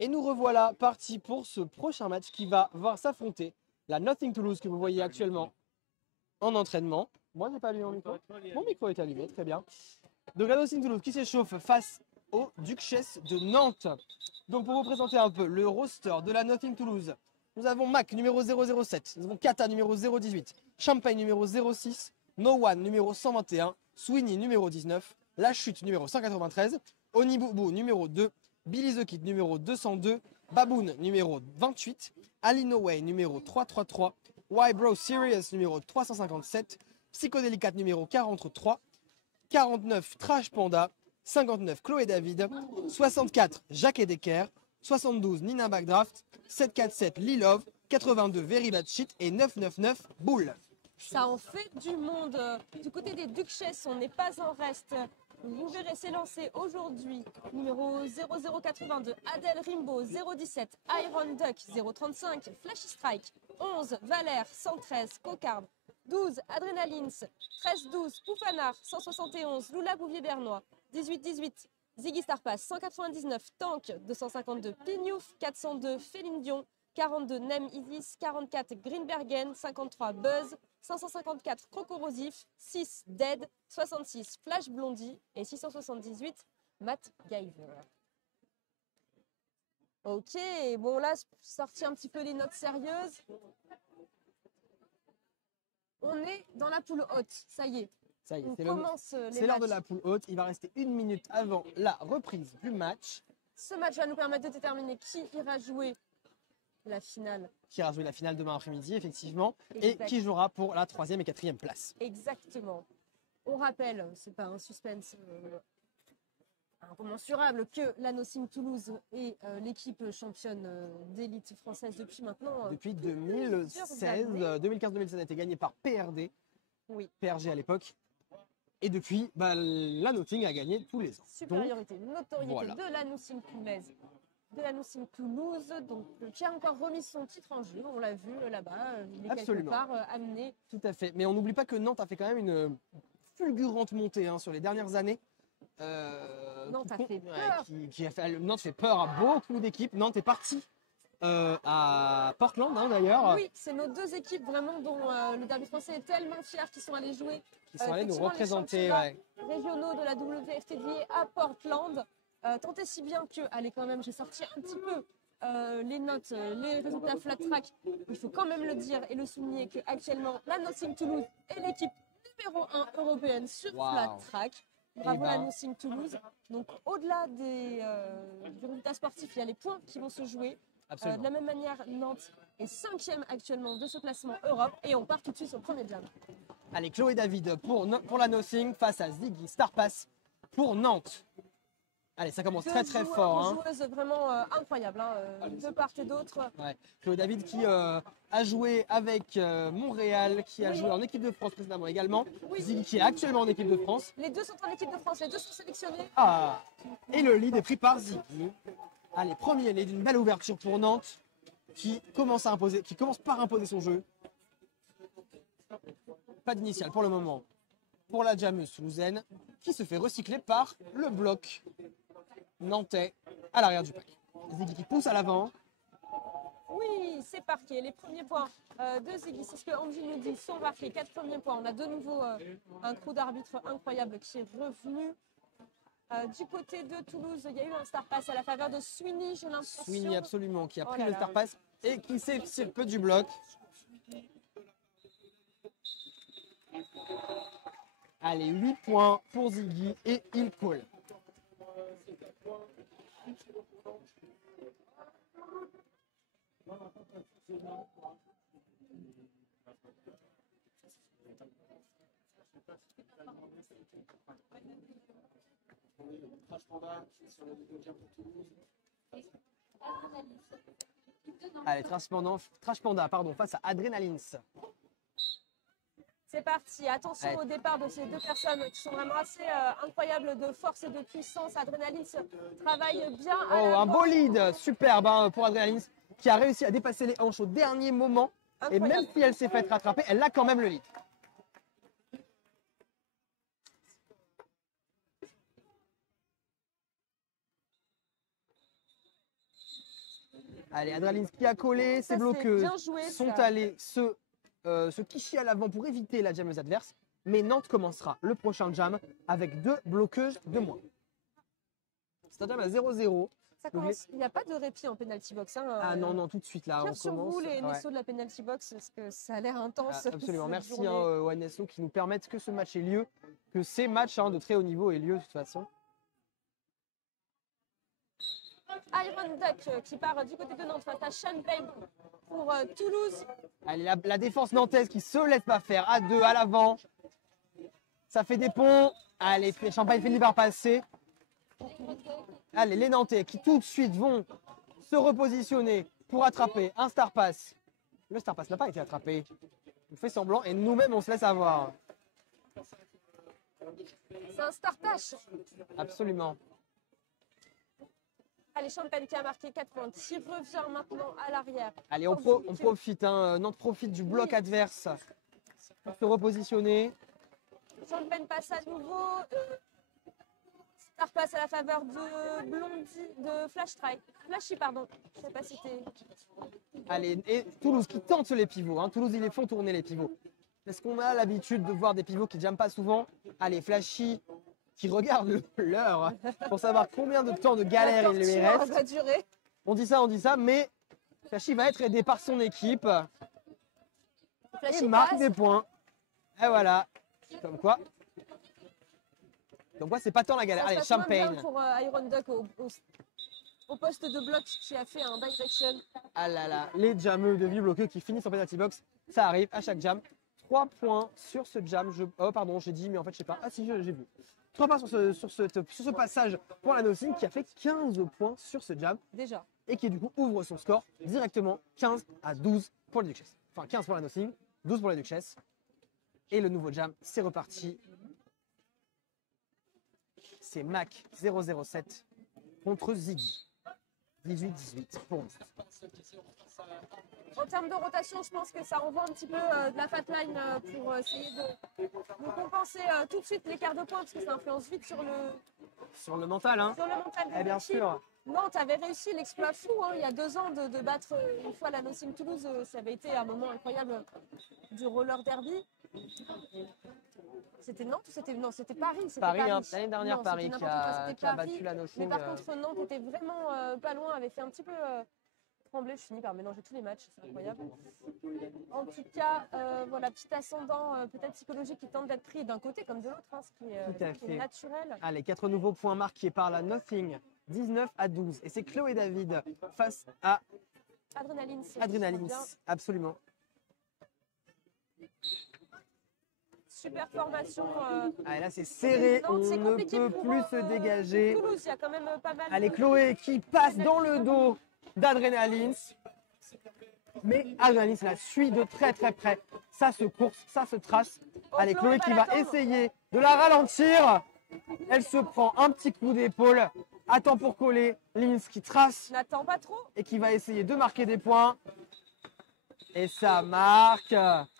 Et nous revoilà partis pour ce prochain match qui va voir s'affronter la Nothing Toulouse que vous voyez actuellement en entraînement. Moi, j'ai pas allumé mon micro. Mon micro est allumé, très bien. Donc la Nothing Toulouse qui s'échauffe face au Duchesse de Nantes. Donc pour vous présenter un peu le roster de la Nothing Toulouse, nous avons Mac numéro 007, nous avons Kata numéro 018, Champagne numéro 06, No One numéro 121, Sweeney numéro 19, La Chute numéro 193, Onibubu numéro 2, Billy the Kid numéro 202, Baboon numéro 28, Ali No Way numéro 333, Why Bro Serious numéro 357, Psychodélicate numéro 43, 49 Trash Panda, 59 Chloé David, 64 Jacques et Decker, 72 Nina Backdraft, 747 Lilove, 82 Very Bad Shit et 999 Boule. Ça en fait du monde. Du côté des Duchesses, on n'est pas en reste. Vous verrez s'élancer aujourd'hui numéro 0082 Adèle Rimbaud, 017 Iron Duck, 035 Flashy Strike, 11 Valère, 113 Cocarde, 12 Adrénalines, 13-12 Poufanard, 171 Lula Bouvier-Bernois, 18-18 Ziggy Starpass, 199 Tank, 252 Pignouf, 402 Féline Dion, 42 Nem Isis, 44 Greenbergen, 53 Buzz, 554 Crocorosif, 6 Dead, 66 Flash Blondie et 678 Matt Giver. Ok, bon là, sorti un petit peu les notes sérieuses. On est dans la poule haute, ça y est. Ça y est, c'est l'heure de la poule haute. Il va rester 1 minute avant la reprise du match. Ce match va nous permettre de déterminer qui ira jouer la finale. Qui ira jouer la finale demain après-midi, effectivement. Exact. Et qui jouera pour la 3e et 4e place. Exactement. On rappelle, c'est pas un suspense incommensurable, que la Nothing Toulouse est l'équipe championne d'élite française depuis maintenant. Depuis 2016. 2015-2016 a été gagné par PRD. Oui. PRG à l'époque. Et depuis, la Nothing a gagné tous les ans. Supériorité, notoriété voilà. De la Nothing Toulouse. De la Nothing Toulouse, donc, qui a encore remis son titre en jeu, on l'a vu là-bas, il est absolument. Quelque part amené. Tout à fait, mais on n'oublie pas que Nantes a fait quand même une fulgurante montée sur les dernières années. Nantes a fait peur. Nantes fait peur à beaucoup d'équipes. Nantes est partie à Portland d'ailleurs. Oui, c'est nos deux équipes vraiment dont le derby français est tellement fier qu'ils sont allés jouer. Qui sont allés nous représenter. Régionaux de la WFTDA à Portland. Tant et si bien que, allez quand même, j'ai sorti un petit peu les notes, les résultats flat track. Il faut quand même le dire et le souligner qu'actuellement, la Nothing Toulouse est l'équipe numéro 1 européenne sur flat track. Bravo la Nothing Toulouse. Donc au-delà des résultats sportifs, il y a les points qui vont se jouer. De la même manière, Nantes est 5e actuellement de ce classement Europe et on part tout de suite au premier jam. Allez, Chloé David pour la Nothing face à Ziggy Starpass pour Nantes. Allez, ça commence très fort. Deux joueuses vraiment incroyables, de part et d'autre. Ouais. Chloé David qui a joué avec Montréal, qui a joué en équipe de France précédemment également. Oui. Ziggy qui est actuellement en équipe de France. Les deux sont en équipe de France, les deux sont sélectionnés. Ah, et le lead est pris par Ziggy. Allez, premier lead, une belle ouverture pour Nantes qui commence par imposer son jeu. Pas d'initial pour le moment pour la jammeuse toulousaine qui se fait recycler par le bloc nantais à l'arrière du pack. Ziggy qui pousse à l'avant. Oui, c'est parqué. Les premiers points de Ziggy, c'est ce que Andy nous dit, sont marqués. 4 premiers points. On a de nouveau un crew d'arbitre incroyable qui est revenu. Du côté de Toulouse, il y a eu un star pass à la faveur de Sweeney, j'ai l'impression. Sweeney, absolument, qui a pris le star pass et qui s'échappe du bloc. Allez, 8 points pour Ziggy et il colle. Allez, Trash Panda, face à Adrénalines. C'est parti, attention au départ de ces deux personnes qui sont vraiment assez incroyables de force et de puissance. Adrénalines travaille bien. Un beau lead, superbe pour Adrénalines qui a réussi à dépasser les hanches au dernier moment. Incroyable. Et même si elle s'est faite rattraper, elle a quand même le lead. Allez, Adrenaline qui a collé, Ça, ses c'est bloqueuses bien joué, sont ça. allées se quicher à l'avant pour éviter la jammeuse adverse. Mais Nantes commencera le prochain jam avec 2 bloqueuses de moins. C'est un jam à 0-0. Ça Donc commence. Il n'y a pas de répit en penalty box. Hein, Ah non, non, tout de suite là, on Tire sur commence. vous les Ouais. NSO de la penalty box parce que ça a l'air intense. Ah, absolument, cette merci journée. aux NSO qui nous permettent que ce match ait lieu, que ces matchs de très haut niveau aient lieu de toute façon. Iron Duck qui part du côté de Nantes face à Champagne pour Toulouse. Allez, la défense nantaise qui se laisse pas faire à 2 à l'avant. Ça fait des ponts. Allez, Champagne finit par passer. Allez, les Nantais qui tout de suite vont se repositionner pour attraper un Star Pass. Le Star Pass n'a pas été attrapé. On fait semblant et nous-mêmes on se laisse avoir. C'est un startache. Absolument. Allez, Champagne qui a marqué 4 points, qui revient maintenant à l'arrière. Allez, on profite. Nantes profite du bloc adverse pour se repositionner. Champagne passe à nouveau. Star passe à la faveur de Blondie, de Flashy, pardon. Je sais pas si c'était. Allez, et Toulouse qui tente les pivots. Toulouse, ils les font tourner les pivots. Est-ce qu'on a l'habitude de voir des pivots qui ne jamment pas souvent? Allez, Flashy qui regarde l'heure pour savoir combien de temps de galère il lui reste. Va durer. On dit ça, mais Flashy va être aidé par son équipe. Flashy Il marque passe. des points. Et voilà. Comme quoi, c'est pas tant la galère. Ça se Allez, passe moins bien Champagne. pour Iron Duck au poste de bloc qui a fait un direction. Ah là là, les jammeux de vie bloqueux qui finissent en penalty box. Ça arrive à chaque jam. 3 points sur ce jam. Oh pardon, j'ai dit, mais en fait, je sais pas. Ah si, j'ai vu. 3 points sur ce passage pour la Nothing qui a fait 15 points sur ce jam. Déjà. Et qui du coup ouvre son score directement 15-12 pour les Duchesses. Enfin 15 pour la Nothing, 12 pour les Duchesses. Et le nouveau jam, c'est reparti. C'est Mac 007 contre Ziggy. 18-18 pour nous. En termes de rotation, je pense que ça envoie un petit peu de la fat line pour essayer de compenser tout de suite l'écart de points parce que ça influence vite sur le mental, sur le mental. Eh bien sûr. Nantes avait réussi l'exploit fou il y a 2 ans de battre une fois la Nothing Toulouse. Ça avait été un moment incroyable du roller derby. C'était Nantes ou c'était non, c'était Paris. Paris, l'année dernière, Non, Paris c'était qui n'importe quoi, a c'était Paris. battu la Nothing. Mais par contre, Nantes était vraiment pas loin, avait fait un petit peu trembler. Je finis par mélanger tous les matchs, c'est incroyable. En tout cas, voilà, petit ascendant peut-être psychologique qui tente d'être pris d'un côté comme de l'autre, ce qui est naturel. Allez, 4 nouveaux points marqués par la Nothing, 19-12. Et c'est Chloé David face à Adrénaline. Absolument. Super formation. Allez, là c'est serré, Nantes, on c'est ne compliqué peut pour, plus se dégager. Toulouse, il y a quand même pas mal. Allez, Chloé qui passe dans le dos d'Adrénaline. Mais Adrénaline la suit de très très près. Ça se course, ça se trace. Allez, Chloé qui va essayer de la ralentir. Elle se prend un petit coup d'épaule. Attend pour coller. Lins qui trace. N'attend pas trop. Et qui va essayer de marquer des points. Et ça marque.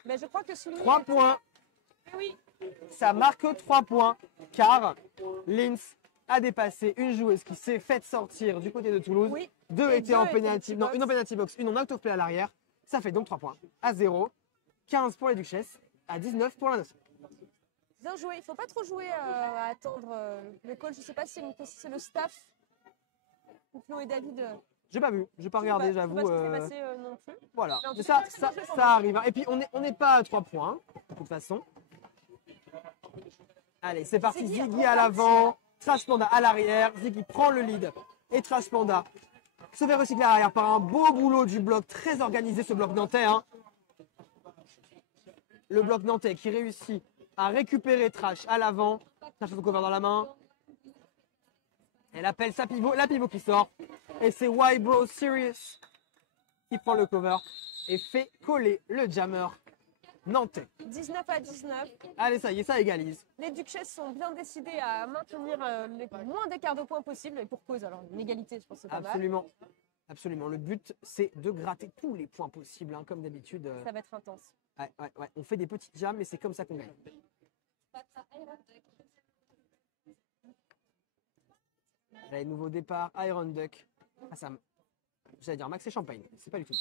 Mais je crois que 3 points. Oui. Ça marque 3 points. Car Lins a dépassé une joueuse qui s'est faite sortir du côté de Toulouse. Oui. 2 étaient en penalty. Non, box. une en penalty box, une en out of play à l'arrière. Ça fait donc 3 points. À 0. 15 pour les Duchesses. À 19 pour la Nothing. Bien joué. Il ne faut pas trop jouer à attendre le call. Je ne sais pas si c'est le staff ou Flo et David. J'ai pas vu, j'ai pas regardé, j'avoue. Je sais pas ce qui s'est passé non plus. Voilà, Mais en tout mais cas, ça arrive. Et puis on n'est pas à 3 points, de toute façon. Allez, c'est parti. Ziggy à l'avant, Trash Panda à l'arrière. Ziggy prend le lead et Trash Panda se fait recycler à l'arrière par un beau boulot du bloc, très organisé ce bloc nantais. Le bloc nantais qui réussit à récupérer Trash à l'avant. Trash au cover dans la main. Elle appelle sa pivot, la pivot qui sort. Et c'est Why Bro Serious qui prend le cover et fait coller le jammer nantais. 19-19. Allez, ça y est, ça égalise. Les Duchesses sont bien décidées à maintenir le moins d'écart de points possible. Et pour cause, alors une égalité, je pense que c'est pas mal. Absolument. Absolument. Le but, c'est de gratter tous les points possibles, comme d'habitude. Ça va être intense. Ouais. On fait des petites jams, mais c'est comme ça qu'on gagne. Allez, nouveau départ, Iron Duck. J'allais dire Max et Champagne, c'est pas du tout.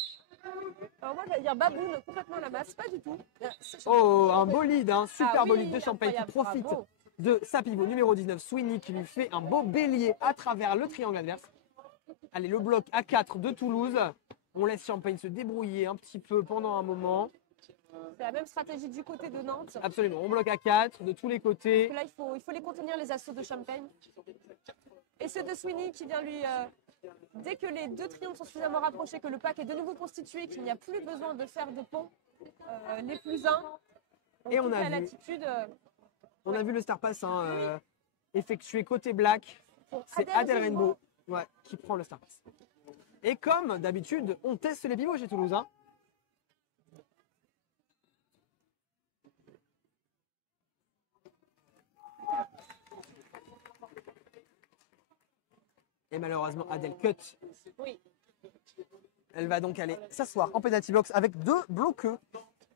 Alors moi, j'allais dire Baboune, complètement la masse, pas du tout. C'est Oh, un bolide, un super Ah oui, bolide de Champagne qui incroyable, profite bravo. de sa pivot numéro 19, Sweeney, qui lui fait un beau bélier à travers le triangle adverse. Allez, le bloc A4 de Toulouse. On laisse Champagne se débrouiller un petit peu pendant un moment. C'est la même stratégie du côté de Nantes. Absolument, on bloque A4 de tous les côtés. Là, il faut les contenir, les assauts de Champagne. Et c'est de Sweeney qui vient lui... dès que les deux triangles sont suffisamment rapprochés, que le pack est de nouveau constitué, qu'il n'y a plus besoin de faire de pont, les plus 1, Et on a la vu. latitude. On a vu le Star Pass effectué côté black. C'est Adèle Rainbow qui prend le Star Pass. Et comme d'habitude, on teste les pivots chez Toulouse. Hein. Et malheureusement, Adèle cut. Oui. Elle va donc aller s'asseoir en penalty box avec 2 bloqueux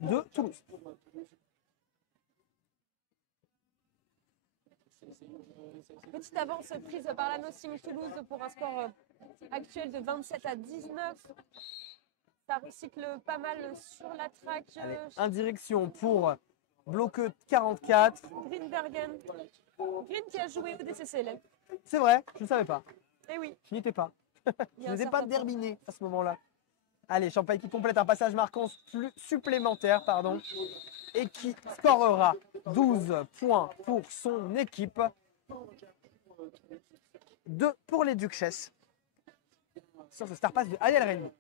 de Toulouse. Petite avance prise par la Nothing Toulouse pour un score actuel de 27 à 19. Ça recycle pas mal sur la track. Allez, indirection pour bloqueux 44. Greenbergen. Green qui a joué au DCCLM. C'est vrai, je ne savais pas. Eh oui. Je n'y étais pas. Il y Je a un n'ai pas certain temps. derbiné à ce moment-là. Allez, Champagne qui complète un passage marquant supplémentaire et qui scorera 12 points pour son équipe. 2 pour les Duchesses sur ce Star Pass de Adèle Rainbow.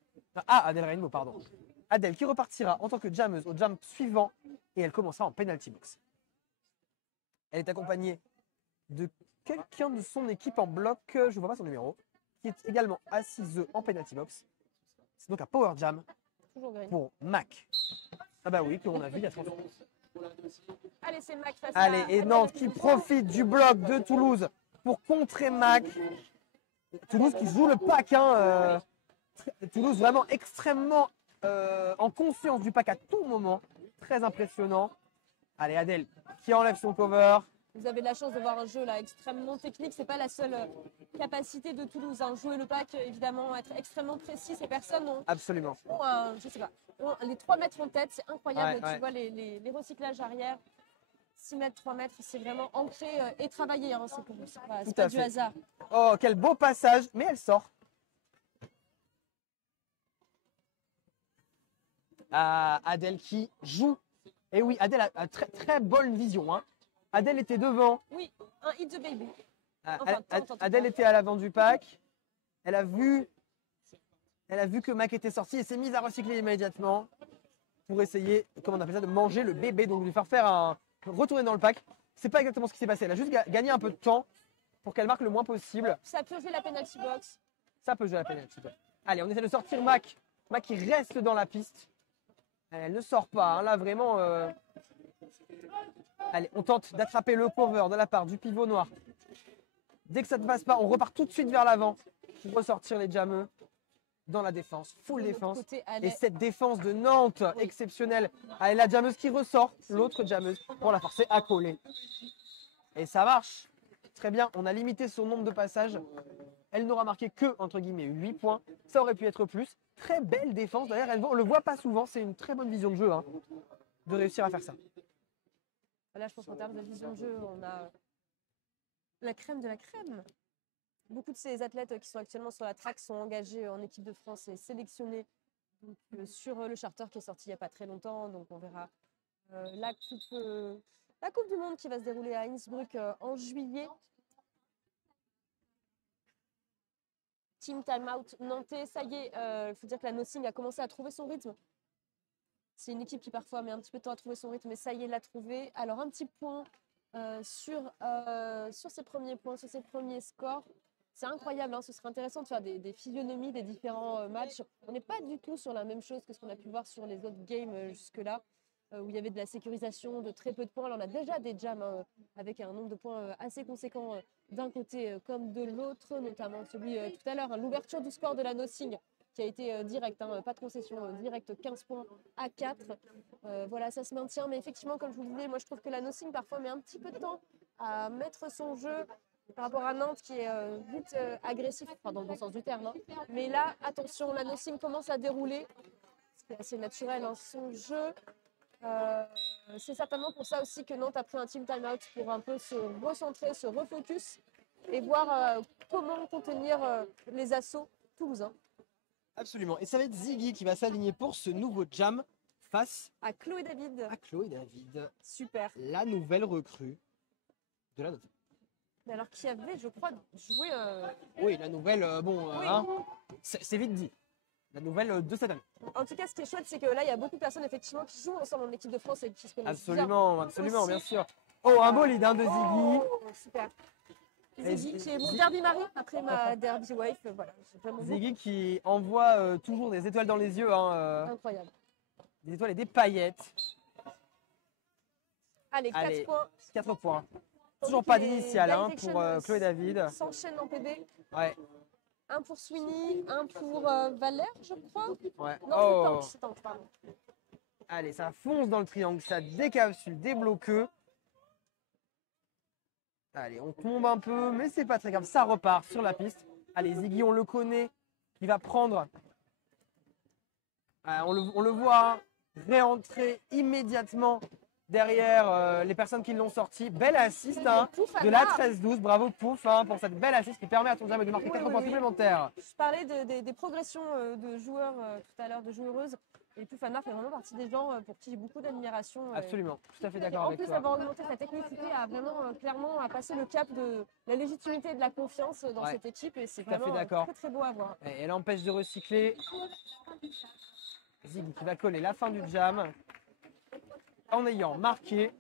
Adèle Rainbow, pardon. Adèle qui repartira en tant que jammeuse au jump suivant et elle commencera en penalty box. Elle est accompagnée de quelqu'un de son équipe en bloc, je ne vois pas son numéro, qui est également assise en penalty box. C'est donc un power jam pour Mac. Ah bah oui, que l'on a vu il y a 30 secondes. Allez, c'est Mac face Allez, et Nantes qui profite du bloc de Toulouse pour contrer Mac. Toulouse qui joue le pack. Hein, Toulouse vraiment extrêmement en conscience du pack à tout moment. Très impressionnant. Allez, Adèle qui enlève son cover. Vous avez de la chance de voir un jeu là extrêmement technique. C'est pas la seule capacité de Toulouse. Hein. Jouer le pack, évidemment, être extrêmement précis. Ces personnes ont, Absolument. je sais pas, ont les 3 mètres en tête. C'est incroyable. Ouais. Tu vois les recyclages arrière. 6 mètres, 3 mètres, c'est vraiment ancré et travaillé. Hein. C'est pas du hasard. Oh, quel beau passage. Mais elle sort. Adèle qui joue. Et oui, Adèle a très, très bonne vision. Hein. Adèle était devant. Oui, un hit the baby. Adèle était à l'avant du pack. Elle a vu que Mac était sorti et s'est mise à recycler immédiatement pour essayer, comment on appelle ça, de manger le bébé, donc lui faire retourner dans le pack. C'est pas exactement ce qui s'est passé. Elle a juste gagné un peu de temps pour qu'elle marque le moins possible. Ça peut jouer la penalty box. Ça peut jouer la penalty box. Allez, on essaie de sortir Mac. Mac qui reste dans la piste. Elle ne sort pas. Hein, là, vraiment. Allez, on tente d'attraper le cover de la part du pivot noir. Dès que ça ne passe pas, on repart tout de suite vers l'avant pour ressortir les jammeux dans la défense. Full défense. Et cette défense de Nantes, exceptionnelle. Allez, la jammeuse qui ressort, l'autre jammeuse, pour la forcer à coller. Et ça marche. Très bien, on a limité son nombre de passages. Elle n'aura marqué que, entre guillemets, 8 points. Ça aurait pu être plus. Très belle défense. D'ailleurs, on ne le voit pas souvent. C'est une très bonne vision de jeu hein, de réussir à faire ça. Là, je pense qu'en termes de vision de jeu, on a la crème de la crème. Beaucoup de ces athlètes qui sont actuellement sur la track sont engagés en équipe de France et sélectionnés donc, sur le charter qui est sorti il n'y a pas très longtemps. Donc on verra la coupe du Monde qui va se dérouler à Innsbruck en juillet. Team Timeout Nantais, ça y est, il faut dire que la Nothing a commencé à trouver son rythme. C'est une équipe qui parfois met un petit peu de temps à trouver son rythme, mais ça y est, l'a trouvé. Alors un petit point sur ses premiers points, sur ses premiers scores. C'est incroyable, hein, ce serait intéressant de faire des physionomies des différents matchs. On n'est pas du tout sur la même chose que ce qu'on a pu voir sur les autres games jusque-là, où il y avait de la sécurisation, de très peu de points. Là, on a déjà des jams avec un nombre de points assez conséquent d'un côté comme de l'autre, notamment celui tout à l'heure, hein, l'ouverture du score de la Nothing qui a été direct, hein, pas de concession, direct 15 points à 4. Voilà, ça se maintient, mais effectivement, comme je vous le disais, moi je trouve que la Nothing parfois met un petit peu de temps à mettre son jeu par rapport à Nantes qui est vite agressif, enfin dans le bon sens du terme. Hein. Mais là, attention, la Nothing commence à dérouler. C'est assez naturel, hein, son jeu. C'est certainement pour ça aussi que Nantes a pris un team timeout pour un peu se recentrer, se refocus et voir comment contenir les assauts toulousains. Absolument. Et ça va être Ziggy qui va s'aligner pour ce nouveau jam face À Chloé David. à Chloé David, Super. la nouvelle recrue de la Nothing. Mais alors qui avait, je crois, joué. Oui, la nouvelle, Oui. hein, c'est vite dit. La nouvelle de cette année. En tout cas, ce qui est chouette, c'est que là, il y a beaucoup de personnes effectivement qui jouent ensemble en équipe de France et qui se connaissent bien. Absolument, absolument, Aussi. bien sûr. Oh, un beau lead hein, de Ziggy. Oh, super. Et Ziggy, qui est mon derby mari après ma derby wife. Voilà, j'ai vraiment Ziggy qui envoie toujours des étoiles dans les yeux, hein, incroyable. des étoiles et des paillettes. Allez, 4 Allez. points. 4 points. Tandis Toujours que pas les d'initial hein, Direction pour Chloé David. s'enchaînent en PB. Ouais, Un pour Sweeney, un pour Valère, je crois. ouais. Non, Oh. c'est Tank, pardon. Allez, ça fonce dans le triangle, ça décapsule, débloque. Allez, on tombe un peu, mais c'est pas très grave, ça repart sur la piste. Allez, Ziggy, on le connaît, qui va prendre. On le voit hein, réentrer immédiatement derrière les personnes qui l'ont sorti. Belle assist hein, Pouf, de la Anna. 13-12. Bravo Pouf hein, pour cette belle assist qui permet à ton jam de marquer Oui, 4 oui, points oui. supplémentaires. Je parlais des progressions de joueurs tout à l'heure, de joueuses. Et puis Fanmar fait vraiment partie des gens pour qui j'ai beaucoup d'admiration. Absolument, tout à fait Et d'accord en avec plus toi. d'avoir augmenté sa technicité, a vraiment clairement à passer le cap de la légitimité et de la confiance dans Ouais, cette équipe. Et c'est tout à fait vraiment d'accord. très très beau à voir. Et elle empêche de recycler. Ziggy qui va coller la fin du jam en ayant marqué.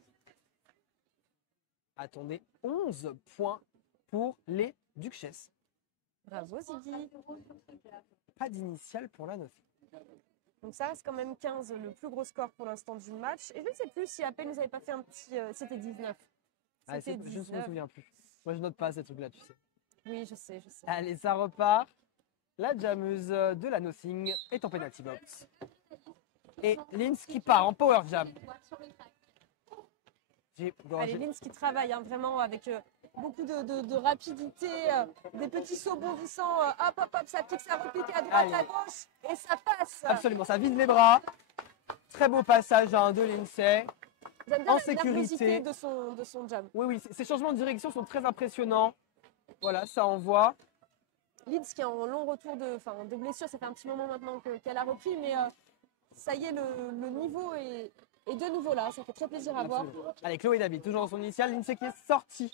Attendez, 11 points pour les Duchesses. Bravo Ziggy. Pas d'initial pour la 9. Donc ça reste quand même 15, le plus gros score pour l'instant du match. Et je ne sais plus si Appel nous avait pas fait un petit... c'était 19. Ah, C'était je ne me 19. souviens plus. Moi, je note pas ces trucs-là, tu sais. Oui, je sais, je sais. Allez, ça repart. La jammeuse de la Nothing est en penalty box. Et Lins qui part en power jam. Allez, Lins qui travaille hein, vraiment avec beaucoup de rapidité, des petits sauts bondissants, hop, hop, hop, ça pique, ça repique à droite, Allez. à gauche, et ça passe. Absolument, ça vise les bras. Très beau passage hein, de Lindsay. J'aime bien En la nervosité sécurité. de son jump. Oui, oui, ces changements de direction sont très impressionnants. Voilà, ça envoie. Lins qui est en long retour de blessure, ça fait un petit moment maintenant qu'elle a repris, mais ça y est, le niveau est de nouveau là, ça fait très plaisir à voir. Absolument. Allez, Chloé David, toujours dans son initial. Lindsay qui est sortie,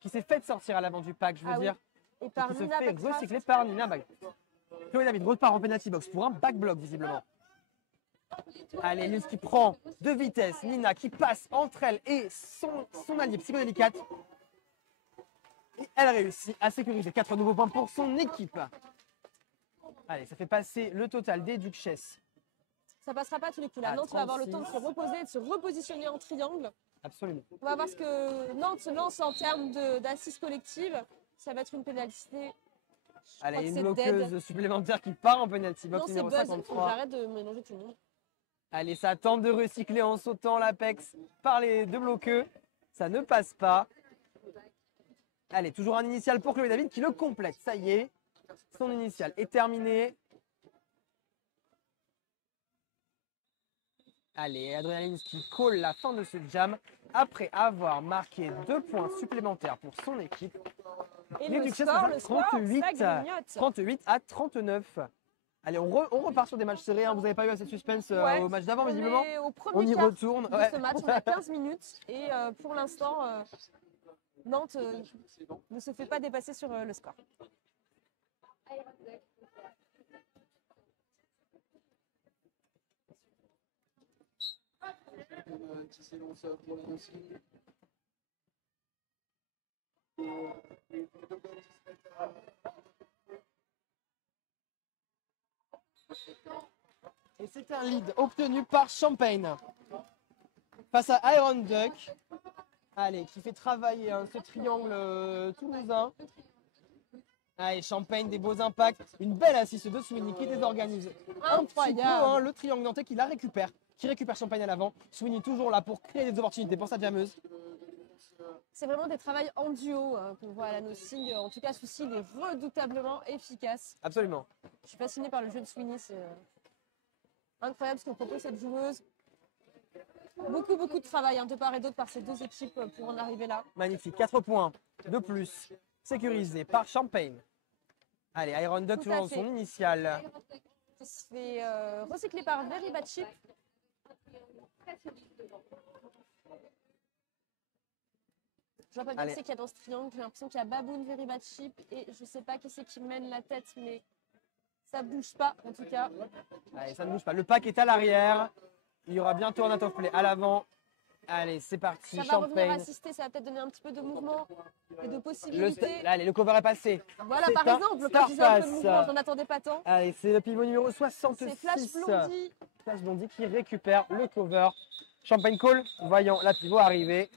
qui s'est fait sortir à l'avant du pack, je veux Ah oui. dire. Et Et par qui se Nina fait Backcraft. recycler par Nina Backcraft. Chloé David repart en penalty box pour un back block, visiblement. Allez, Lins qui prend de vitesse. Nina qui passe entre elle et son allié psychodélicate. Et elle réussit à sécuriser 4 nouveaux points pour son équipe. Allez, ça fait passer le total des Duchesses. Ça passera pas à tous les coups. Là, À Nantes va avoir le temps de 36. se reposer, de se repositionner en triangle. Absolument. On va voir ce que Nantes se lance en termes d'assises collectives. Ça va être une pénalité. Je Allez, crois une que c'est dead. bloqueuse supplémentaire qui part en penalty Non, box c'est numéro Buzz. Faut que 53. j'arrête de mélanger tout le monde. Allez, ça tente de recycler en sautant l'apex par les deux bloqueux. Ça ne passe pas. Allez, toujours un initial pour Chloé David qui le complète. Ça y est, son initial est terminé. Allez, Adrenaline qui colle la fin de ce jam après avoir marqué 2 points supplémentaires pour son équipe. Et Les le Duchesses score, passent à 38, ça grignote. 38 à 39. Allez, on repart sur des matchs serrés. Hein. Vous n'avez pas eu assez de suspense Ouais. au match d'avant, On visiblement. est au On premier y quart retourne. de Ouais. ce match. On a 15 minutes. Et pour l'instant, Nantes ne se fait pas dépasser sur le score. Qui s'élance pour la Nothing. Et c'est un lead obtenu par Champagne face à Iron Duck. Allez, qui fait travailler hein, ce triangle toulousain. Allez, Champagne, des beaux impacts. Une belle assiste de Sweeney qui désorganise un petit peu Incroyable. hein, le triangle nantais qui la récupère. Qui récupère Champagne à l'avant. Sweeney toujours là pour créer des opportunités pour sa jammeuse. C'est vraiment des travails en duo qu'on voit à la Nothing. En tout cas, celui-ci, il est redoutablement efficace. Absolument. Je suis fascinée par le jeu de Sweeney. C'est incroyable ce que propose cette joueuse. Beaucoup de travail de part et d'autre par ces deux équipes pour en arriver là. Magnifique. 4 points de plus sécurisés par Champagne. Allez, Iron Duck Tout toujours à dans son fait. initiale. Qui se fait recycler par Very Bad Chip. Je vois pas bien Allez. qui c'est qu'il y a dans ce triangle. J'ai l'impression qu'il y a Baboon, Very Bad Chip et je sais pas qui c'est qui mène la tête, mais ça bouge pas en tout cas. Allez, ça ne bouge pas. Le pack est à l'arrière. Il y aura bientôt un out of play à l'avant. Allez, c'est parti. Ça va revenir Champagne. assister, ça va peut-être donner un petit peu de mouvement et de Le, possibilités. allez, le cover est passé. Voilà, c'est par un exemple, quand je disais un peu de Starpass. mouvement, j'en attendais pas tant. Allez, c'est le pivot numéro C'est 66. Flash Blondie. Flash Blondie qui récupère le cover. Champagne Call, voyant la pivot arriver.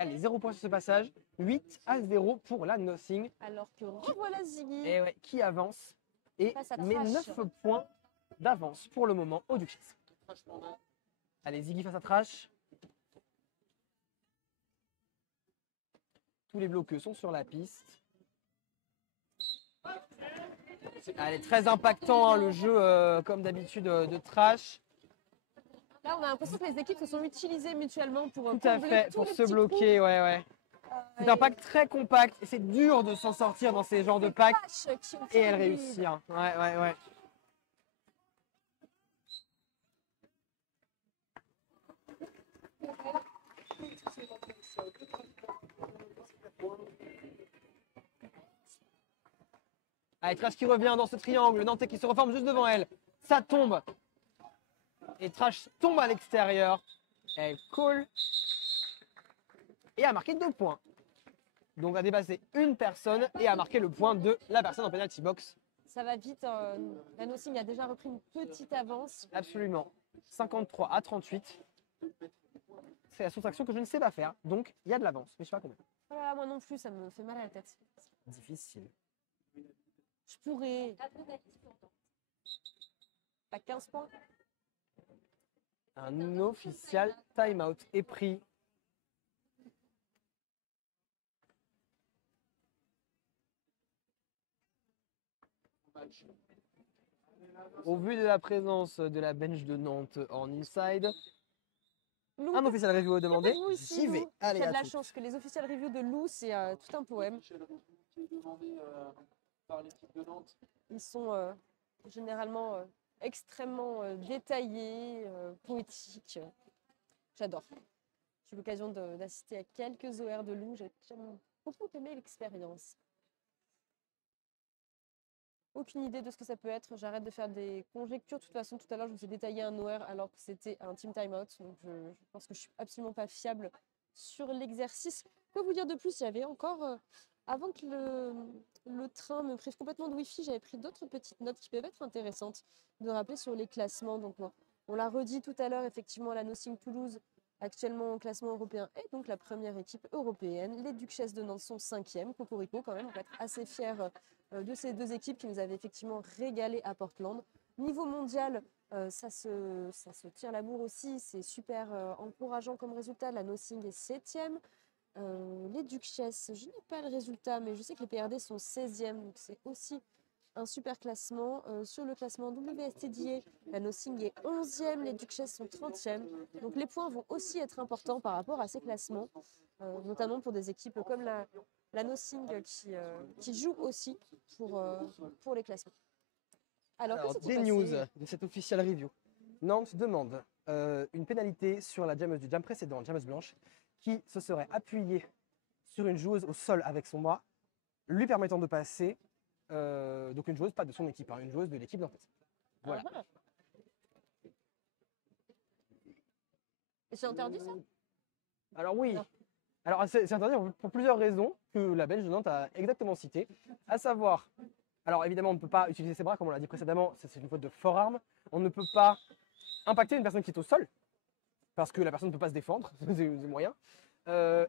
Allez, 0 points sur ce passage. 8-0 pour la Nothing. Alors que revoilà Ziggy. Et ouais, qui avance et Face à met Trash. 9 points d'avance pour le moment au Duchess. Allez, Ziggy face à Trash. Tous les bloqueux sont sur la piste. Allez, très impactant le jeu comme d'habitude de Trash. Là, on a l'impression que les équipes se sont utilisées mutuellement pour Tout à combler fait, tous pour les se petits bloquer, ouais, ouais. trous. C'est un pack très compact et c'est dur de s'en sortir dans ces genres de packs. Trash qui ont Et elle pris le lead. réussit. Hein. Ouais, ouais, ouais. Allez, Trash qui revient dans ce triangle. Nantais qui se reforme juste devant elle. Ça tombe. Et Trash tombe à l'extérieur. Elle call. Et a marqué 2 points. Donc a dépassé une personne et a marqué le point de la personne en penalty box. Ça va vite. La Nothing a déjà repris une petite avance. Absolument. 53-38. C'est la soustraction que je ne sais pas faire. Donc il y a de l'avance. Mais je sais pas combien. Voilà, moi non plus, ça me fait mal à la tête. Difficile. Je pourrais. Pas 15 points. Un official timeout est pris. Au vu de la présence de la bench de Nantes en inside, Lou, un official review est demandé. vous aussi, J'y vais. Lou. Allez, Tu as à de la tout. chance que les official reviews de Lou, c'est tout un poème. demandé par l'équipe de Nantes. Ils sont généralement extrêmement détaillés, poétiques. J'adore. J'ai eu l'occasion d'assister à quelques OR de Lou. J'ai beaucoup aimé l'expérience. Aucune idée de ce que ça peut être. J'arrête de faire des conjectures. De toute façon, tout à l'heure, je vous ai détaillé un OR alors que c'était un team timeout. Donc, je pense que je suis absolument pas fiable sur l'exercice. Que vous dire de plus? Il y avait encore, avant que le train me prive complètement de Wi-Fi, j'avais pris d'autres petites notes qui peuvent être intéressantes de rappeler sur les classements. Donc, on l'a redit tout à l'heure, effectivement, la Nothing Toulouse, actuellement au classement européen, est donc la première équipe européenne. Les Duchesses de Nantes sont 5e. Cocorico, quand même, on peut être assez fiers de ces deux équipes qui nous avaient effectivement régalé à Portland. Niveau mondial, ça se tire la bourre aussi. C'est super encourageant comme résultat. La Nothing est 7e. Les Duchesses, je n'ai pas le résultat, mais je sais que les PRD sont 16e. Donc c'est aussi un super classement. Sur le classement WSTDA, la Nothing est 11e, les Duchesses sont 30e. Donc les points vont aussi être importants par rapport à ces classements, notamment pour des équipes comme la Nothing qui joue aussi pour les classements. Alors, que s'est-il des passé news de cette official review. Nantes demande une pénalité sur la jammeuse du jam précédent, jammeuse blanche, qui se serait appuyée sur une joueuse au sol avec son bras, lui permettant de passer. Donc une joueuse, pas de son équipe, hein, une joueuse de l'équipe nantaise. Voilà. Ah, et c'est interdit ça? Alors oui. Non. Alors c'est interdit pour plusieurs raisons que la Belge de Nantes a exactement citées, à savoir, alors évidemment on ne peut pas utiliser ses bras comme on l'a dit précédemment, c'est une faute de forearm, on ne peut pas impacter une personne qui est au sol, parce que la personne ne peut pas se défendre, c'est moyen,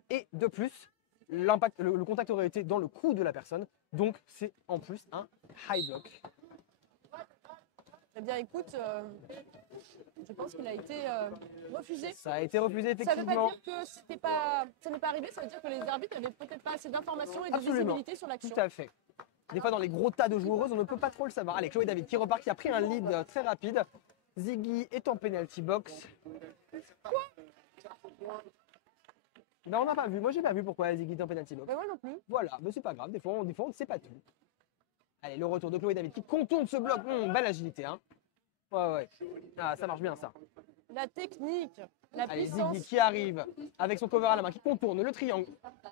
et de plus, le contact aurait été dans le cou de la personne, donc c'est en plus un high block. Eh bien, écoute, je pense qu'il a été refusé. Ça a été refusé, Ça ne veut pas effectivement. dire que ça n'est pas arrivé, ça veut dire que les arbitres n'avaient peut-être pas assez d'informations et de Absolument. visibilité sur l'action. Tout à fait. Des fois, dans les gros tas de joueuses, on ne peut pas trop le savoir. Allez, Chloé David qui repart, qui a pris un lead très rapide. Ziggy est en penalty box. Ben, on n'a pas vu. Moi, j'ai pas vu pourquoi Ziggy est en penalty box. Mais moi non plus. Voilà, mais c'est pas grave. Des fois, on ne sait pas tout. Allez, le retour de Chloé David qui contourne ce bloc. Belle agilité, hein. Ouais. Ah, ça marche bien, ça. La technique, la Allez, puissance. Ziggy qui arrive avec son cover à la main, qui contourne le triangle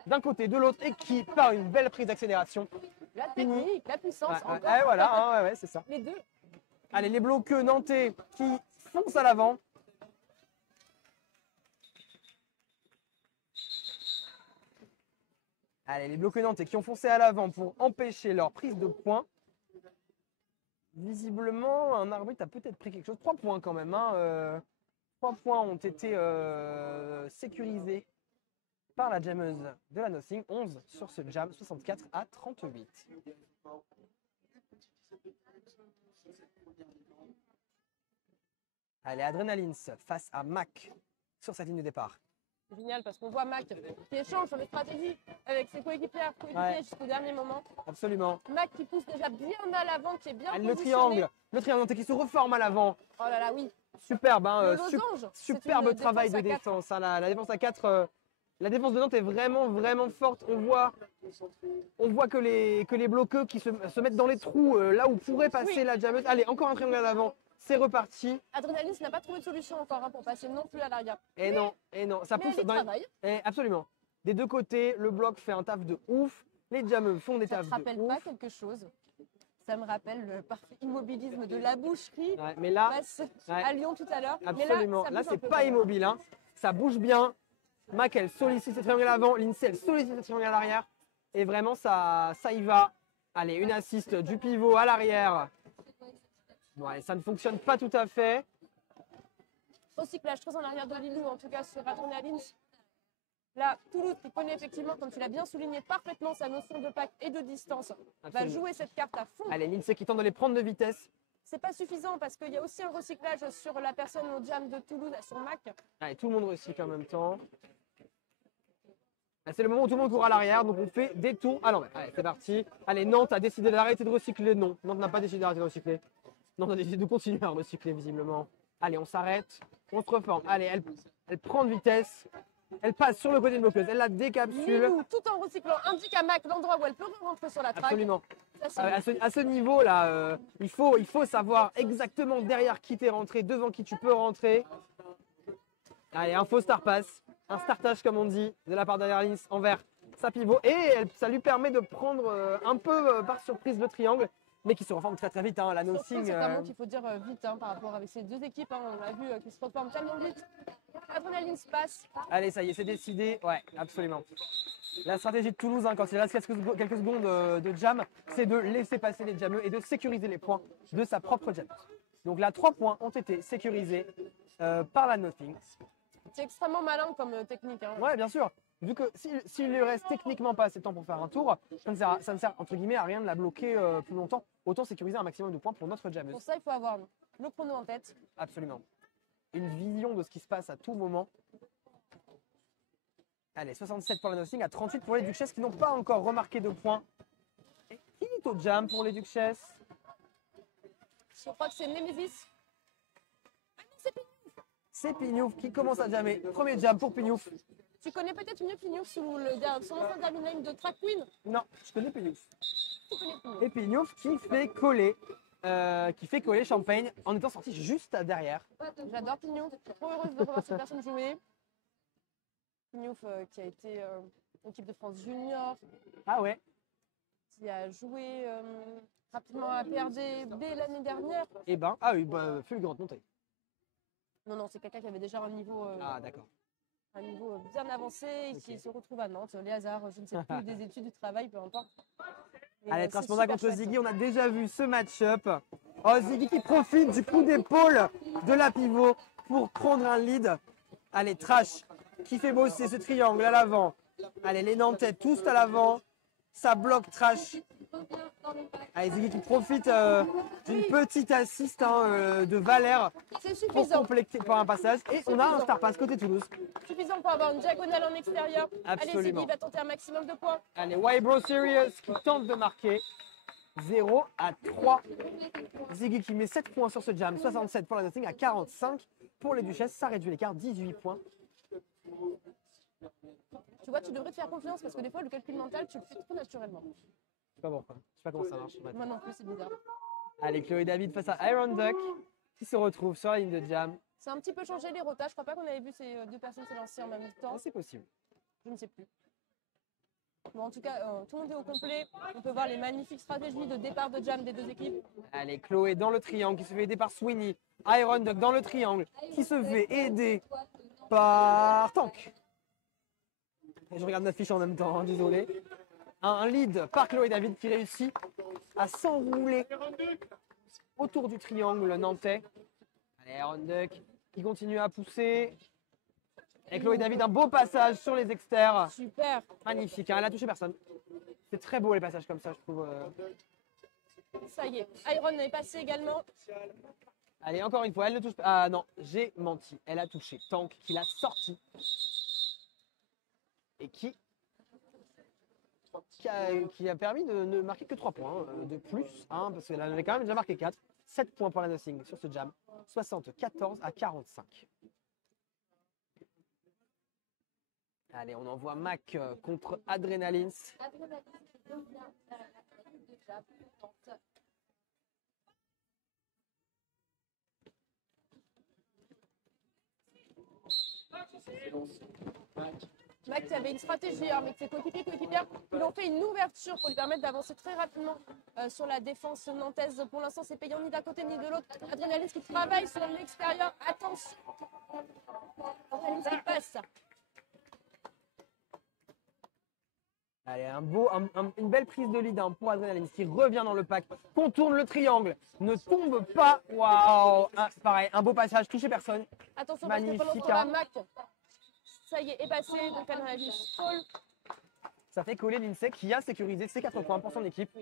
d'un côté, de l'autre, et qui, par une belle prise d'accélération, La technique, la puissance. ouais, encore. voilà, hein, ouais, c'est ça. Les deux. Allez, les bloqueux nantais qui foncent à l'avant. Allez, les bloqueux nantais qui ont foncé à l'avant pour empêcher leur prise de points. Visiblement, un arbitre a peut-être pris quelque chose. 3 points quand même. 3 points ont été sécurisés par la jammeuse de la Nothing. 11 sur ce jam, 64 à 38. Allez, Adrenalines face à Mac sur cette ligne de départ. Génial, parce qu'on voit Mac qui échange sur les stratégies avec ses coéquipiers Ouais. jusqu'au dernier moment. Absolument. Mac qui pousse déjà bien à l'avant, qui est bien Allez, le positionné. triangle qui se reforme à l'avant. Oh là là, oui. Superbe, hein, Le losange, c'est superbe une travail de défense à 4. défense. Hein, la défense à 4, la défense de Nantes est vraiment forte. On voit que les bloqueux qui se mettent dans les trous là où pourrait passer Oui. la jammeuse. Allez, encore un triangle à l'avant. C'est reparti. Adrénaline n'a pas trouvé de solution encore hein, pour passer non plus à l'arrière. Et non. Ça Mais pousse elle y dans travaille. absolument. Des deux côtés, le bloc fait un taf de ouf. Les jammeux font des Ça tafs te de rappelle ouf. pas quelque chose? Ça me rappelle le parfait immobilisme de la boucherie Ouais, mais là, face ouais. à Lyon tout à l'heure. absolument. Mais Là, ça bouge un c'est peu pas quand même. immobile. Hein. Ça bouge bien. Mac, elle sollicite ses triangles à l'avant. Lindsay, elle sollicite ses triangles à l'arrière. Et vraiment, ça y va. Allez, une assist du pivot à l'arrière. Ouais, ça ne fonctionne pas tout à fait. Recyclage très en arrière de Lilou, en tout cas sur Adrénaline. Là, Toulouse, qui connaît effectivement, comme tu l'as bien souligné, parfaitement sa notion de pack et de distance, va Absolument. jouer cette carte à fond. Allez, Lindsay qui tente de les prendre de vitesse. C'est pas suffisant parce qu'il y a aussi un recyclage sur la personne au jam de Toulouse, sur Mac. Allez, tout le monde recycle en même temps. C'est le moment où tout le monde court à l'arrière, donc on fait des tours à l'envers. Allez, c'est parti. Allez, Nantes a décidé d'arrêter de recycler. Non, Nantes n'a pas décidé d'arrêter de recycler. Nantes a décidé de continuer à recycler, visiblement. Allez, on s'arrête, on se reforme. Allez, elle prend de vitesse. Elle passe sur le côté de bloqueuse, elle la décapsule. Lilou, tout en recyclant, indique à Mac l'endroit où elle peut rentrer sur la traque. Absolument. Ça, c'est À ce niveau-là, il faut savoir exactement derrière qui t'es rentré, devant qui tu peux rentrer. Allez, un faux star pass, un startage comme on dit, de la part d'Adrénaline envers sa pivot. Et ça lui permet de prendre un peu par surprise le triangle, mais qui se reforme très vite. Hein, la surtout, Nothing. c'est un mot qu'il faut dire vite hein, par rapport avec ces deux équipes. Hein, on l'a vu qui se reforment tellement vite. Adrénaline se passe. Allez, ça y est, c'est décidé. Ouais, absolument. La stratégie de Toulouse, hein, quand il reste quelques secondes de jam, c'est de laisser passer les jammeux et de sécuriser les points de sa propre jam. Donc là, 3 points ont été sécurisés par la Nothing. C'est extrêmement malin comme technique. Hein. Ouais, bien sûr. Vu que s'il lui reste techniquement pas assez de temps pour faire un tour, ça ne sert entre guillemets à rien de la bloquer plus longtemps. Autant sécuriser un maximum de points pour notre jammeuse. Pour ça, il faut avoir le chrono en tête. Absolument. Une vision de ce qui se passe à tout moment. Allez, 67 pour la Nothing, à 38 pour les Duchesses qui n'ont pas encore remarqué de points. Et finito jam pour les Duchesses. Je crois que c'est Nemesis. Ah non, c'est Pignouf. C'est Pignouf qui commence à jammer. Premier jam pour Pignouf. Tu connais peut-être mieux Pignouf sous son ancien dernier name de Track Queen. Non, je connais Pignouf. Tu connais Pignouf. Et Pignouf qui fait coller Champagne en étant sorti juste derrière. J'adore Pignouf. Je suis trop heureuse de revoir cette personne jouer. Pignouf qui a été équipe de France junior, Ah ouais. qui a joué rapidement à PRDB l'année dernière. Eh ben, ah oui, bah, fulgurante montée. Non, c'est quelqu'un qui avait déjà un niveau, Ah d'accord. bien avancé et Ok. qui se retrouve à Nantes. Les hasards, je ne sais plus, des études, du travail, peu importe. Mais, Allez, c'est Transponda super contre chouette. Ziggy, on a déjà vu ce match-up. Oh, Ziggy qui profite du coup d'épaule de la pivot pour prendre un lead. Allez, Trash qui fait bosser ce triangle à l'avant. Allez, les Nantais tous à l'avant. Ça bloque Trash Allez, Ziggy qui profite d'une petite assiste de Valère C'est pour suffisant. compléter par un passage. Et on a un star pass côté Toulouse. Suffisant pour avoir une diagonale en extérieur. Allez, Absolument. Ziggy va tenter un maximum de points. Allez, Wybro Serious qui tente de marquer 0 à 3. Ziggy qui met 7 points sur ce jam, 67 pour la Nothing à 45 pour les Duchesses. Ça réduit l'écart, 18 points. Tu vois, tu devrais te faire confiance parce que des fois, le calcul mental, tu le fais trop naturellement. Je sais pas pourquoi, je sais pas comment ça marche. Moi non plus, c'est bizarre. Allez, Chloé David face à Iron Duck qui se retrouve sur la ligne de jam. C'est un petit peu changé les rotas. Je crois pas qu'on avait vu ces deux personnes s'élancer en même temps. Ah, c'est possible. Je ne sais plus. Bon, en tout cas, tout le monde est au complet. On peut voir les magnifiques stratégies de départ de jam des deux équipes. Allez, Chloé dans le triangle qui se fait aider par Sweeney. Iron Duck dans le triangle qui se fait aider par Tank. Et je regarde ma fiche en même temps, hein, désolé. Un lead par Chloé David qui réussit à s'enrouler autour du triangle nantais. Allez, Iron Duck qui continue à pousser. Et Chloé David, un beau passage sur les exters. Super. Magnifique, hein, elle a touché personne. C'est très beau les passages comme ça, je trouve. Ça y est. Iron est passé également. Allez, encore une fois, elle ne touche pas. Ah non, j'ai menti. Elle a touché. Tank qui l'a sorti. Et qui a permis de ne marquer que 3 points de plus. Hein, parce qu'elle avait quand même déjà marqué 4. 7 points pour la Nothing sur ce jam. 74 à 45. Allez, on envoie Mac contre Adrenalins. Mac qui avait une stratégie avec ses coéquipières, ils ont fait une ouverture pour lui permettre d'avancer très rapidement sur la défense nantaise. Pour l'instant, c'est payant ni d'un côté ni de l'autre. Adrenalins qui travaille sur l'extérieur. Attention. Adrenalins qui passe. Allez, une belle prise de lead pour Adrenalins qui revient dans le pack, contourne le triangle, ne tombe pas. Waouh, pareil, un beau passage, touché personne. Attention parce que pendant ce Magnifique, temps-là, hein. Mac, ça y est passé. Donc Adrenalins fall. Ça fait coller l'INSEE qui a sécurisé ses 4 points pour son équipe.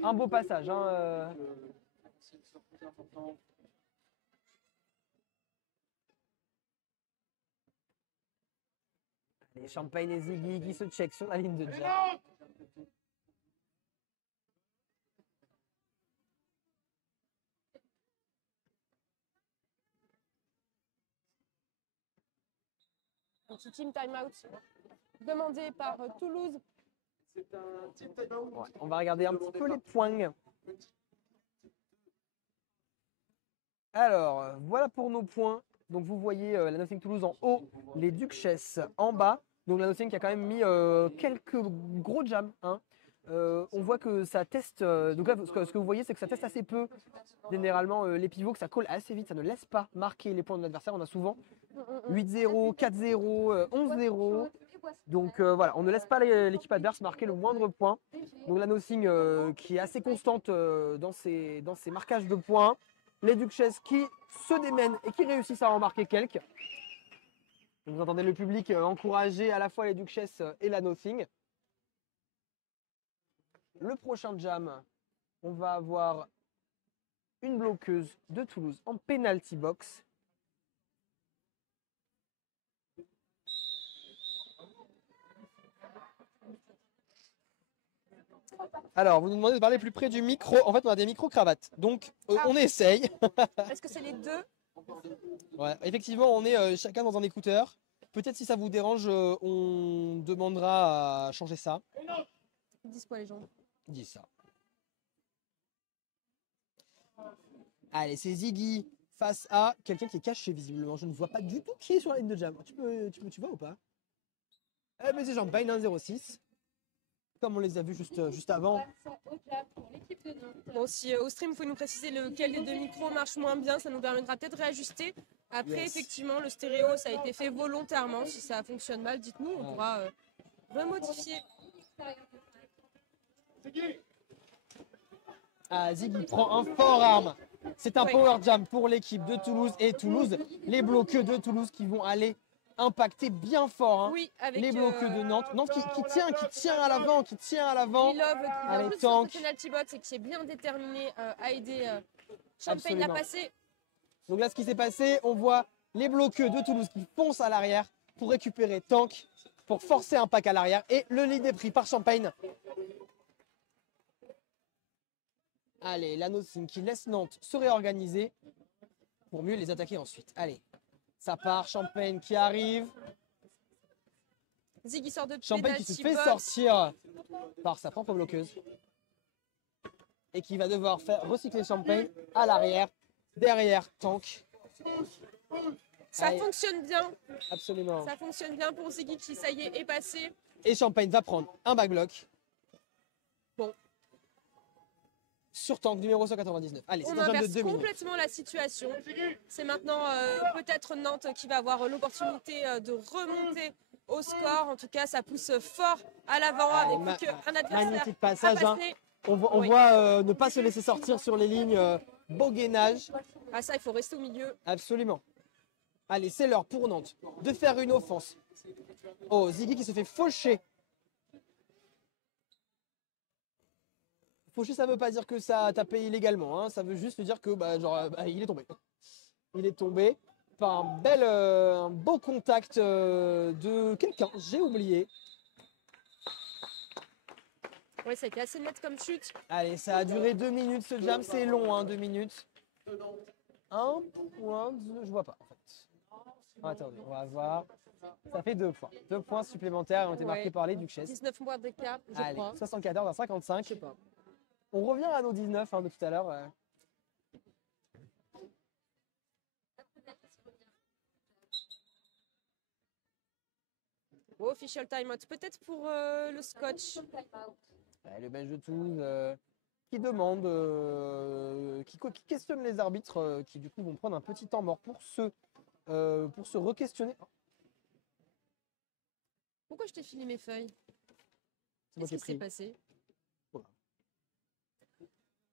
Un beau passage. Hein, Les Champagne et Ziggy qui se check sur la ligne de jam. Un petit team timeout demandé par Toulouse. C'est un team timeout. Ouais, on va regarder un petit peu les points. Alors, voilà pour nos points. Donc vous voyez la Nothing Toulouse en haut, les Duchesses en bas. Donc la Nothing qui a quand même mis quelques gros jams. Hein. On voit que ça teste. Donc là, ce que vous voyez, c'est que ça teste assez peu. Généralement, les pivots, que ça colle assez vite, ça ne laisse pas marquer les points de l'adversaire. On a souvent 8-0, 4-0, 11-0. Donc voilà, on ne laisse pas l'équipe adverse marquer le moindre point. Donc la Nothing qui est assez constante dans ses marquages de points. Les Duchesses qui se démènent et qui réussissent à en marquer quelques. Vous entendez le public encourager à la fois les Duchesses et la Nothing. Le prochain jam, on va avoir une bloqueuse de Toulouse en penalty box. Alors, vous nous demandez de parler plus près du micro. En fait, on a des micro-cravates. Donc, on essaye. Est-ce que c'est les deux? Ouais, effectivement, on est chacun dans un écouteur. Peut-être si ça vous dérange, on demandera à changer ça. Dis quoi les gens? Dis ça. Allez, c'est Ziggy face à quelqu'un qui est caché visiblement. Je ne vois pas du tout qui est sur la ligne de jam. Tu vois ou pas? Eh ben c'est Champagne, 1-0-6. Comme on les a vus juste avant. Bon, si au stream, vous pouvez nous préciser lequel des deux micros marche moins bien, ça nous permettra peut-être de réajuster. Après, Yes. effectivement, le stéréo, ça a été fait volontairement. Si ça fonctionne mal, dites-nous, on pourra remodifier. Ah, Ziggy prend un fort arme. C'est un Oui. power jam pour l'équipe de Toulouse et Toulouse. Les bloqueux de Toulouse qui vont aller impacté bien fort. Hein. Oui, avec Les bloqueux de Nantes. Nantes qui tient à l'avant, qui tient à l'avant. Lilov qui vient Allez, juste sur Tank. ce penalty box et qui est bien déterminé à aider Champagne à Absolument. passer. Donc là, ce qui s'est passé, on voit les bloqueux de Toulouse qui foncent à l'arrière pour récupérer Tank, pour forcer un pack à l'arrière. Et le lead est pris par Champagne. Allez, la Nothing qui laisse Nantes se réorganiser pour mieux les attaquer ensuite. Allez, ça part, Champagne qui arrive. Ziggy sort de Champagne qui se penalty fait box. sortir par sa propre bloqueuse. Et qui va devoir faire recycler Champagne à l'arrière, derrière Tank. Ça Allez, fonctionne bien. absolument. Ça fonctionne bien pour Ziggy qui, ça y est passé. Et Champagne va prendre un backblock. Bon. Sur Tank numéro 199. Allez, c'est On un jump de inverse 2 minutes. complètement la situation. C'est maintenant peut-être Nantes qui va avoir l'opportunité de remonter au score. En tout cas, ça pousse fort à l'avant avec plus qu'un adversaire Magnifique à passage. Hein. passer. On Oui. voit ne pas se laisser sortir sur les lignes. Beau gainage. Ah ça, il faut rester au milieu. Absolument. Allez, c'est l'heure pour Nantes de faire une offense. Oh, Ziggy qui se fait faucher. Faucher, ça veut pas dire que ça a tapé illégalement. Hein. Ça veut juste dire que il est tombé. Il est tombé par un beau contact de quelqu'un. J'ai oublié. Oui, ça a été assez net comme chute. Allez, ça a duré 2 minutes ce jam. C'est long, hein, 2 minutes. 1 point, je vois pas en fait. Attendez, on va voir. Ça fait 2 points. 2 points supplémentaires ont été marqués Ouais. par les Duchesses. 19 mois d'écart, je Allez, crois. 74 à 55. Je sais pas. On revient à nos 19 de tout à l'heure. Oh, official timeout. Peut-être pour le scotch. Le Belge de Toulouse qui demande, qui questionne les arbitres qui du coup vont prendre un petit temps mort pour se re-questionner. Pourquoi je t'ai filé mes feuilles? C'est moi Qu'est-ce qui ai qui s'est pris. passé?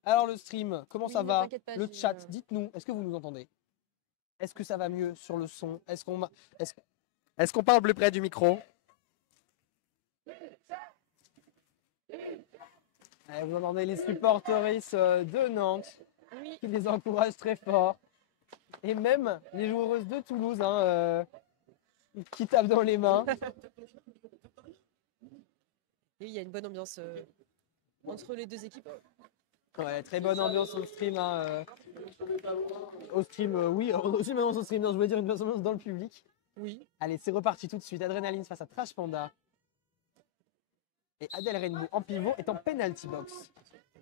Alors le stream, comment Oui, ça ne va? t'inquiète pas, Le j'ai, chat, dites-nous, est-ce que vous nous entendez? Est-ce que ça va mieux sur le son? Est-ce qu'on parle plus près du micro? Vous entendez les supporteristes de Nantes Oui. qui les encouragent très fort. Et même les joueuses de Toulouse hein, qui tapent dans les mains. Et il y a une bonne ambiance entre les deux équipes. Ouais, très bonne ambiance au stream. Hein, au stream, oui, aussi maintenant au stream. Non, je voulais dire une bonne ambiance dans le public. Oui. Allez, c'est reparti tout de suite. Adrénaline face à Trash Panda. Et Adèle Rainbow en pivot est en penalty box.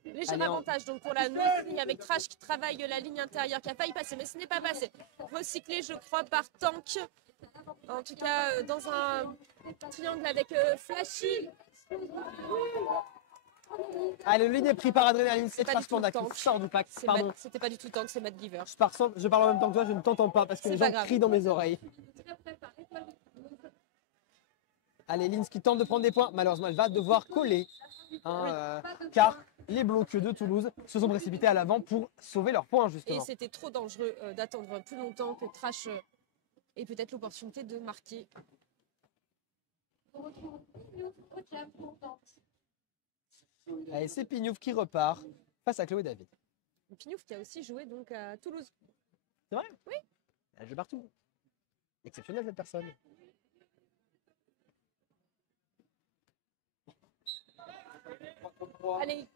Léger Allez, avantage donc pour la Nothing avec Trash qui travaille la ligne intérieure, qui a failli passer, mais ce n'est pas passé. Recyclé, je crois, par Tank. En tout cas, dans un triangle avec Flashy. Allez, le lead est pris par Adrénaline. C'est pas Trash du tout Panda Tank. qui sort du pack. Pardon. C'était pas du tout Tank, c'est Matt Giver. Je parle en même temps que toi, je ne t'entends pas parce que C'est les pas gens grave. crient dans mes oreilles. Allez, Lins qui tente de prendre des points. Malheureusement, elle va devoir coller. Hein, car les bloqueux de Toulouse se sont précipités à l'avant pour sauver leurs points, Et justement. c'était trop dangereux d'attendre plus longtemps que Trash ait peut-être l'opportunité de marquer. Allez, c'est Pignouf qui repart face à Chloé David. Pignouf qui a aussi joué donc à Toulouse. C'est vrai? Oui. Elle joue partout. Exceptionnelle cette personne. Allez,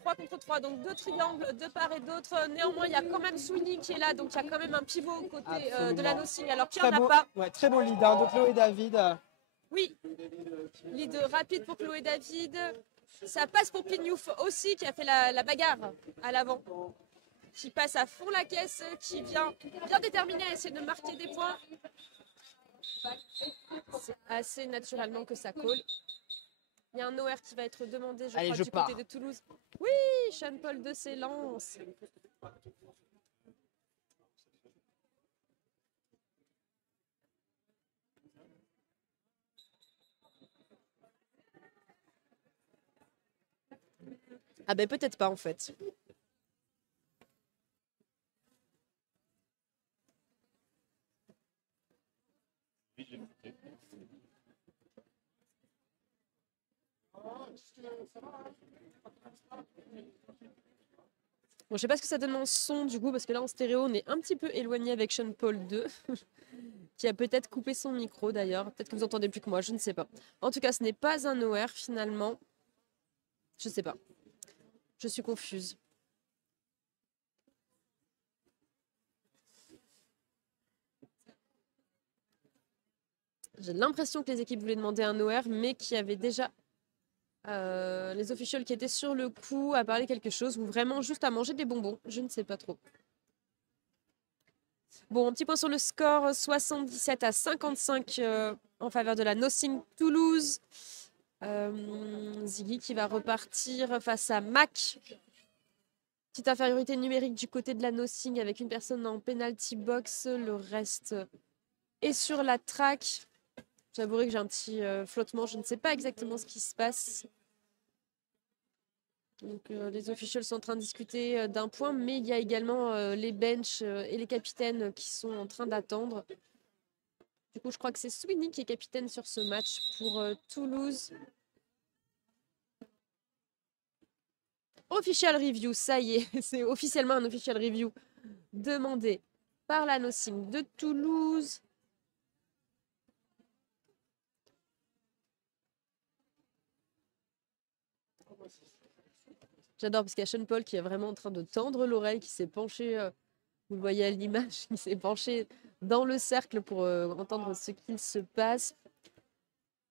3 contre 3, donc 2 triangles de part et d'autre. Néanmoins, il y a quand même Sweeney qui est là, donc il y a quand même un pivot aux côtés de la Nothing. Alors qu'il n'y en a pas. Ouais, très beau lead hein, de Chloé David. Oui, lead rapide pour Chloé David. Ça passe pour Pignouf aussi, qui a fait la bagarre à l'avant. Qui passe à fond la caisse, qui vient bien déterminé à essayer de marquer des points. C'est assez naturellement que ça colle. Il y a un OR qui va être demandé, je crois, du côté de Toulouse. Oui, Sean-Paul de s'élance. Ah ben peut-être pas en fait. Bon, je sais pas ce que ça donne en son du coup, parce que là en stéréo, on est un petit peu éloigné avec Sean Paul 2, qui a peut-être coupé son micro d'ailleurs. Peut-être que vous entendez plus que moi, je ne sais pas. En tout cas, ce n'est pas un OR finalement. Je sais pas. Je suis confuse. J'ai l'impression que les équipes voulaient demander un OR, mais qu'il y avait déjà les officials qui étaient sur le coup à parler quelque chose, ou vraiment juste à manger des bonbons. Je ne sais pas trop. Bon, un petit point sur le score, 77 à 55 en faveur de la Nothing Toulouse. Ziggy qui va repartir face à Mac. Petite infériorité numérique du côté de la Nothing avec une personne en penalty box. Le reste est sur la track. J'avouerai que j'ai un petit flottement. Je ne sais pas exactement ce qui se passe. Donc, les officials sont en train de discuter d'un point, mais il y a également les benches et les capitaines qui sont en train d'attendre. Du coup, je crois que c'est Sweeney qui est capitaine sur ce match pour Toulouse. Official review, ça y est, c'est officiellement un official review demandé par la Nothing de Toulouse. J'adore parce qu'il y a Sean Paul qui est vraiment en train de tendre l'oreille, qui s'est penché, vous le voyez à l'image, qui s'est penché dans le cercle pour entendre ce qu'il se passe.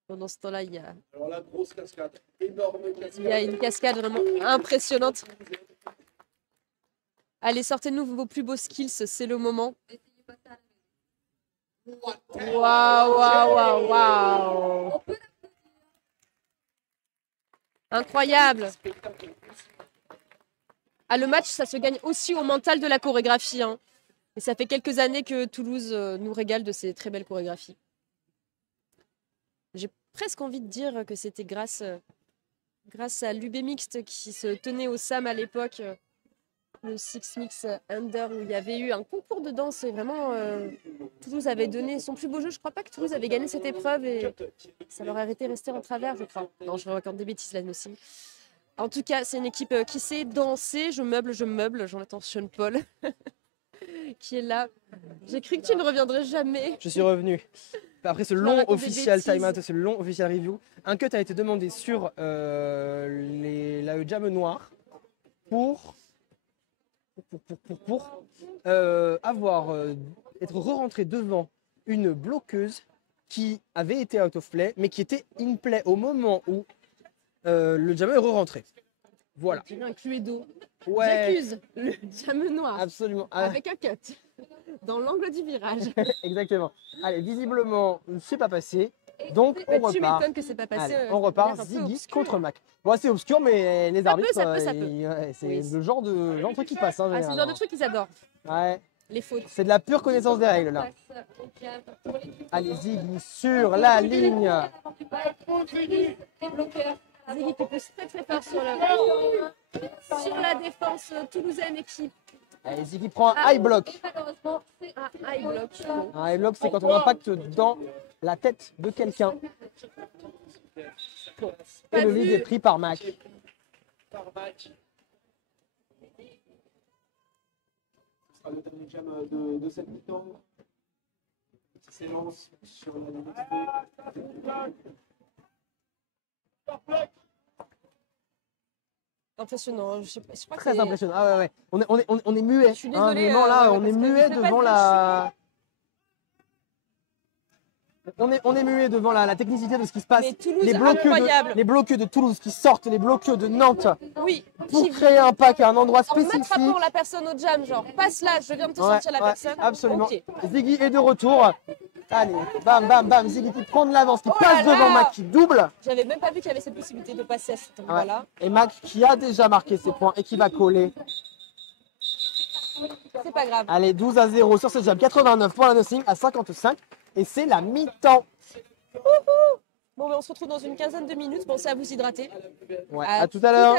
Pendant ce temps-là, il y a... Alors la grosse cascade, énorme cascade. Il y a une cascade vraiment impressionnante. Allez, sortez-nous vos plus beaux skills, c'est le moment. Waouh, waouh, waouh, waouh. Incroyable. Ah, le match, ça se gagne aussi au mental de la chorégraphie, hein. Et ça fait quelques années que Toulouse nous régale de ces très belles chorégraphies. J'ai presque envie de dire que c'était grâce à l'UB Mixte qui se tenait au SAM à l'époque, le Six Mix Under, où il y avait eu un concours de danse et vraiment Toulouse avait donné son plus beau jeu. Je crois pas que Toulouse avait gagné cette épreuve et ça leur aurait été resté en travers, je crois. Non, je raconte des bêtises là aussi. En tout cas, c'est une équipe qui sait danser. Je meuble. J'en attends Sean Paul qui est là. J'ai cru que tu ne reviendrais jamais. Je suis revenu. Après ce long official timeout, ce long official review, un cut a été demandé sur la Jam noire pour être re-rentré devant une bloqueuse qui avait été out of play, mais qui était in play au moment où le Jam est re-rentré. Voilà. Tu un Cluedo. Ouais. J'accuse le Jam noir. Absolument. Avec un cut. Dans l'angle du virage. Exactement. Allez, visiblement, c'est pas passé. Donc, on Tu repart. m'étonnes que c'est pas passé. Allez, on repart. Ziggy contre Mac. Bon, c'est obscur, mais les arbitres, ça peut. c'est Oui. le genre de truc qui passe. Hein, Ah, c'est le genre de truc qu'ils adorent. Ouais. Les fautes. C'est de la pure connaissance des règles, là. Allez, Ziggy sur la ligne. Ziggy qui pousse très fort sur la défense toulousaine et qui... Allez, Ziggy prend un high block. Un high block. Un high block, c'est quand on impacte dans la tête de quelqu'un. Et le lead est pris par Mac. Ce sera le dernier jam de cette mi-temps. Qui s'élance sur la limite. Impressionnant, je crois que Très c'est... impressionnant. Ah ouais. On est muet. Je suis désolée, vraiment là, ouais, on est parce que muet je peux pas devant dire la. On est muet devant la technicité de ce qui se passe. Mais Toulouse, incroyable. Les bloqueux de Toulouse qui sortent, les bloqueux de Nantes Oui. pour créer un pack à un endroit En spécifique. m'attrapant la personne au jam, genre, passe là, je viens de te sentir la personne. Absolument. Ok. Ziggy est de retour. Allez, bam, bam, bam. Ziggy qui prend de l'avance, qui passe là devant là. Mac, qui double. J'avais même pas vu qu'il y avait cette possibilité de passer à cet endroit-là. Et Mac qui a déjà marqué ses points et qui va coller. C'est pas grave. Allez, 12-0 sur ce jam. 89 pour la Nothing à 55. Et c'est la mi-temps. Bon, ben, on se retrouve dans une quinzaine de minutes. Pensez à vous hydrater. Ouais, à tout à l'heure.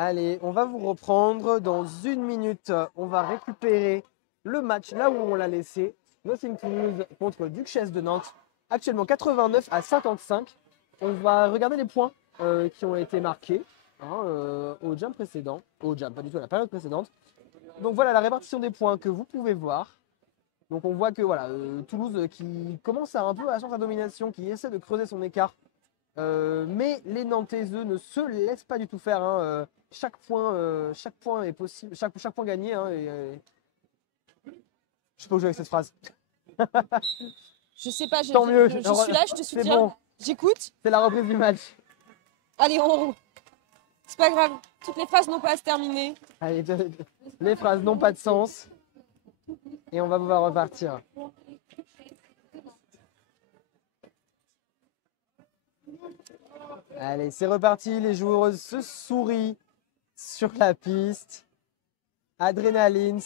Allez, on va vous reprendre dans 1 minute. On va récupérer le match là où on l'a laissé. Nothing to Lose contre Duchesse de Nantes. Actuellement 89 à 55. On va regarder les points qui ont été marqués au jam précédent. Au jam, pas du tout à la période précédente. Donc voilà la répartition des points que vous pouvez voir. Donc on voit que voilà, Toulouse qui commence à un peu à changer sa domination, qui essaie de creuser son écart. Mais les Nantais, eux, ne se laissent pas du tout faire. Hein. Chaque point est possible, chaque point gagné. Hein, je sais pas où je vais avec cette phrase. Je sais pas, Tant mieux. je suis là, je te C'est soutiens. bon, J'écoute. c'est la reprise du match. Allez, c'est pas grave. Toutes les phrases n'ont pas à se terminer. Allez, les phrases n'ont pas de sens. Et on va pouvoir repartir. Allez, c'est reparti. Les joueuses se sourient sur la piste. Adrénaline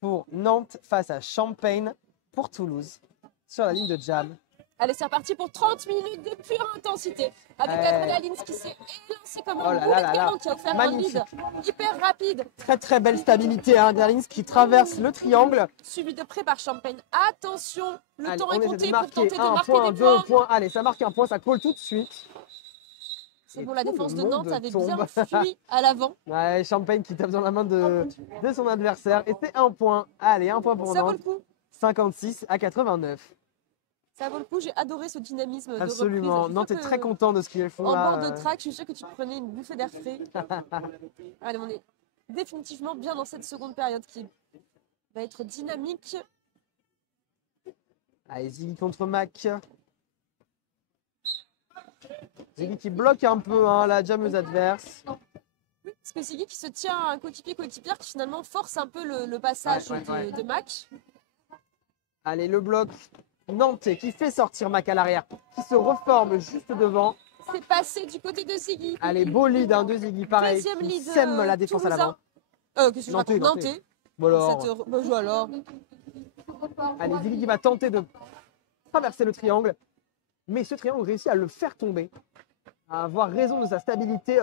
pour Nantes face à Champagne pour Toulouse sur la ligne de jam. Allez, c'est reparti pour 30 minutes de pure intensité. Avec Adrénaline qui s'est élancé comme un boulet de canon qui a offert un lead hyper rapide. Très très belle stabilité, hein, Adrénaline qui traverse le triangle. Suivi de près par Champagne. Attention, le temps est essaie compté de pour tenter de marquer point, des 2 points. points. Allez, ça marque un point, ça colle tout de suite. C'est Et bon, la tout défense le de Nantes monde avait tombe. bien fui à l'avant. Ouais, Champagne qui tape dans la main de son adversaire. Et c'est un point. Allez, un point pour Ça vaut le Nantes. coup. 56 à 89. Ça vaut le coup, j'ai adoré ce dynamisme Absolument. de reprise. Nantes est très content de ce qu'ils font En là. bord de track, je suis sûre que tu prenais une bouffée d'air frais. Allez, on est définitivement bien dans cette seconde période qui va être dynamique. Allez, Ziggy contre Mac. Ziggy qui bloque un peu la jammeuse adverse. Oui, parce que Ziggy qui se tient à un coéquipière qui finalement force un peu le passage de Mac. Allez, le bloc nantais qui fait sortir Mac à l'arrière, qui se reforme juste devant. C'est passé du côté de Ziggy. Allez, beau lead de Ziggy, pareil, Deuxième qui lead sème la défense à l'avant. Qu'est-ce que je raconte? Nantais. Nantais. Bon alors. alors. Allez, Ziggy qui va tenter de traverser le triangle, mais ce triangle réussit à le faire tomber, à avoir raison de sa stabilité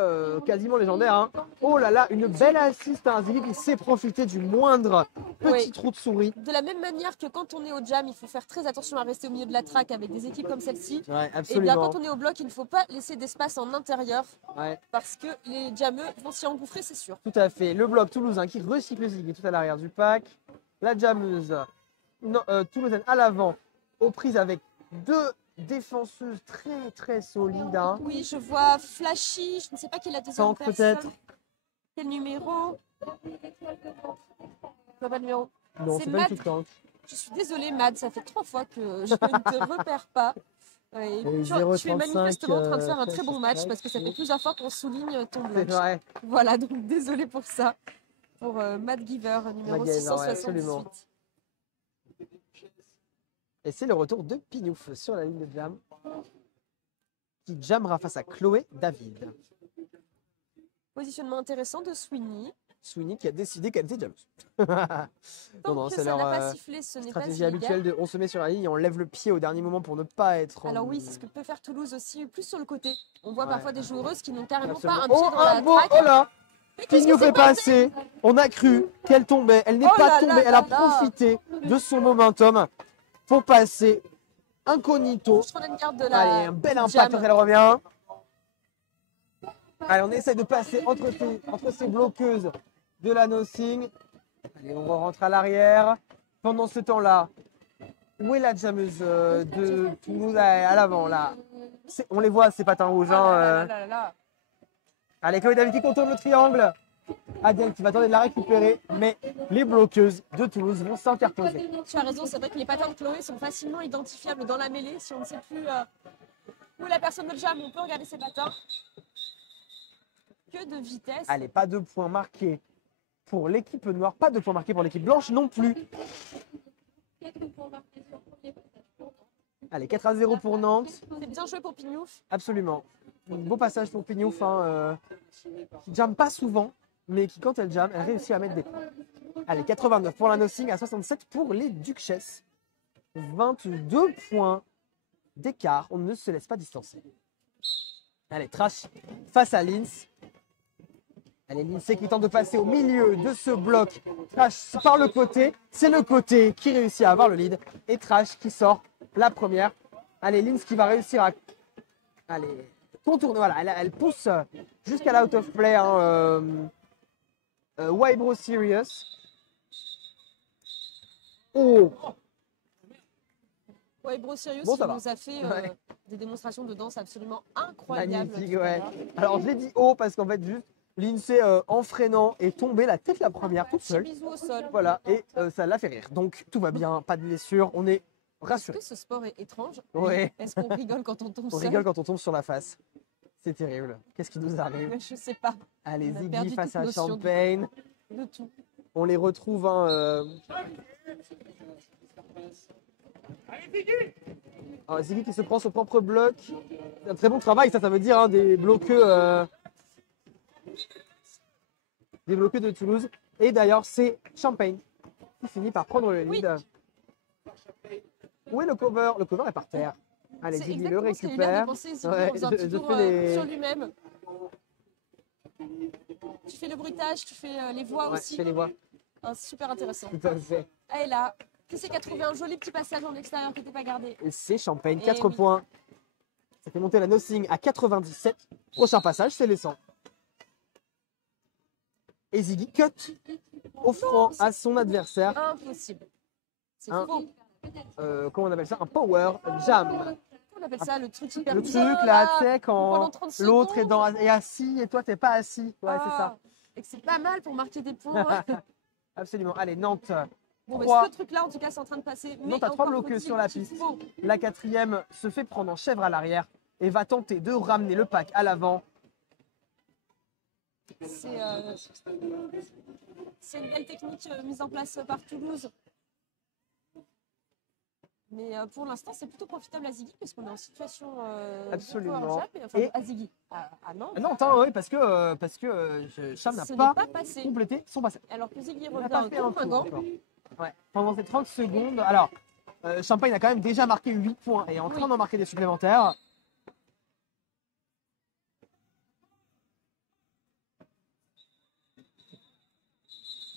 quasiment légendaire. Hein. Oh là là, une belle assist à Ziggy qui sait profiter du moindre petit trou de souris. De la même manière que quand on est au jam, il faut faire très attention à rester au milieu de la track avec des équipes comme celle-ci. Ouais, Et bien absolument. quand on est au bloc, il ne faut pas laisser d'espace en intérieur Ouais, parce que les jammeux vont s'y engouffrer, c'est sûr. tout à fait. Le bloc toulousain qui recycle Ziggy tout à l'arrière du pack. La jammeuse toulousaine à l'avant, aux prises avec deux défenseuses très très solides. Hein. Oui, je vois Flashy, je ne sais pas qui est la deuxième Tank, personne. peut-être. Quel numéro? Je vois pas le numéro. Non, C'est c'est pas Mad. du tout Tank. Je suis désolée, Mad, ça fait 3 fois que je ne te repère pas. Ouais, Et tu es 0,35, manifestement en train de faire un très flash bon match strike, parce que ça fait oui. plusieurs fois qu'on souligne ton C'est bloc. vrai. Voilà, donc désolée pour ça. Pour Matt Giver, numéro Matt Giver, ouais, 678. absolument. Et c'est le retour de Pignouf sur la ligne de jam, qui jammera face à Chloé David. Positionnement intéressant de Sweeney. Sweeney qui a décidé qu'elle était jammeuse. Tant que c'est ça leur n'a pas sifflé, ce n'est pas stratégie illégal. habituelle de on se met sur la ligne et on lève le pied au dernier moment pour ne pas être. Alors oui, c'est ce que peut faire Toulouse aussi, plus sur le côté. On voit Ouais. parfois des joueuses qui n'ont carrément Absolument. pas un pied Oh, dans un la beau, traque. oh là, Mais qu'est-ce Pignouf qui s'est est passé. On a cru qu'elle tombait. Elle n'est Oh pas là tombée. là Elle a là là. profité de son momentum pour passer incognito. Je prends une garde de la Allez, un bel du impact jam. quand elle revient. Allez, on essaie de passer entre ces bloqueuses de la Nothing. Allez, on rentre à l'arrière. Pendant ce temps-là, où est la jammeuse de Toulouse à l'avant là? On les voit, ces patins rouges. Oh Hein, là là là là là. Allez, Chloé David qui contourne le triangle. Adèle qui va tenter de la récupérer, mais les bloqueuses de Toulouse vont s'interposer. Tu as raison, c'est vrai que les patins de Chloé sont facilement identifiables dans la mêlée. Si on ne sait plus où est la personne de jam, on peut regarder ses patins. Que de vitesse. Allez, pas de points marqués pour l'équipe noire, pas de points marqués pour l'équipe blanche non plus. Allez, 4-0 pour Nantes. C'est bien joué pour Pignouf. Absolument. Un beau passage pour Pignouf, qui jamme pas souvent, mais qui, quand elle jamme, elle réussit à mettre des. Allez, 89 pour la Nothing, à 67 pour les Duchesses. 22 points d'écart. On ne se laisse pas distancer. Allez, Trash face à Linz. Allez, Lindsay qui tente de passer au milieu de ce bloc. Trash par le côté. C'est le côté qui réussit à avoir le lead. Et Trash qui sort la première. Allez, Lindsay qui va réussir à contourner. Voilà, elle pousse jusqu'à l'out of play. Hein, Wybro Serious. Oh! Ouais, Bro Sirius, Bon, ça il va. nous a fait Ouais. des démonstrations de danse absolument incroyables. Magnifique, tout à ouais. l'heure. Alors, j'ai dit oh parce qu'en fait, juste, Lindsay, en freinant, est tombée la tête la première, toute Petit seule. bisou au sol. Voilà, et ça l'a fait rire. Donc, tout va bien, pas de blessure, on est Est-ce rassuré. que ce sport est étrange? Ouais. Est-ce qu'on rigole quand on tombe On seul? rigole quand on tombe sur la face. C'est terrible. Qu'est-ce qui nous arrive? Je sais pas. Allez, On a Ziggy perdu face toute à notion Champagne. de tout. On les retrouve. Hein, Alors, Ziggy qui se prend son propre bloc. C'est un très bon travail, ça veut dire hein, des bloqueux de Toulouse. Et d'ailleurs, c'est Champagne qui finit par prendre le lead. Où est le cover? Le cover est par terre. Allez, C'est Ziggy le exactement ce qu'il a récupère. dépensé, Ziggy, Ouais, en faisant un je- petit je tour fais les- sur lui-même. Tu fais le bruitage, tu fais les voix Ouais, aussi. je fais les voix. Ah, c'est super intéressant. Tout à fait. Elle est là. Qui c'est qui a trouvé un joli petit passage en extérieur qui n'était pas gardé? Et c'est Champagne, Eh 4 oui. points. Ça fait monter la Nothing à 97. Prochain passage, c'est les 100. Et Ziggy cut, offrant à son adversaire, Impossible. C'est Un- faux. comment on appelle ça? Un power jam. On appelle ça le truc hyper Le truc bizarre, là, tu sais, pendant quand 30 l'autre est, secondes. est assis et toi, t'es pas assis. Ouais, c'est ça. Ah, et que c'est pas mal pour marquer des points. Absolument. Allez, Nantes. Bon, mais 3. ce truc-là, en tout cas, c'est en train de passer. Mais Non, t'as 3 encore bloqués faut-il sur la qu'il piste. faut. La 4e se fait prendre en chèvre à l'arrière et va tenter de ramener le pack à l'avant. C'est une belle technique mise en place par Toulouse. Mais pour l'instant, c'est plutôt profitable à Ziggy parce qu'on est en situation de Absolument. power jab. Enfin, Et- à Ziggy. À Nantes. Nantes, hein, oui, parce que Cham n'a Ce n'est pas pas passé. complété son passage. Alors que Ziggy Il n'a revient pas fait un comme un tour gant. encore. Ouais. Pendant ces 30 secondes, alors, Champagne a quand même déjà marqué 8 points et est en train Oui. d'en marquer des supplémentaires.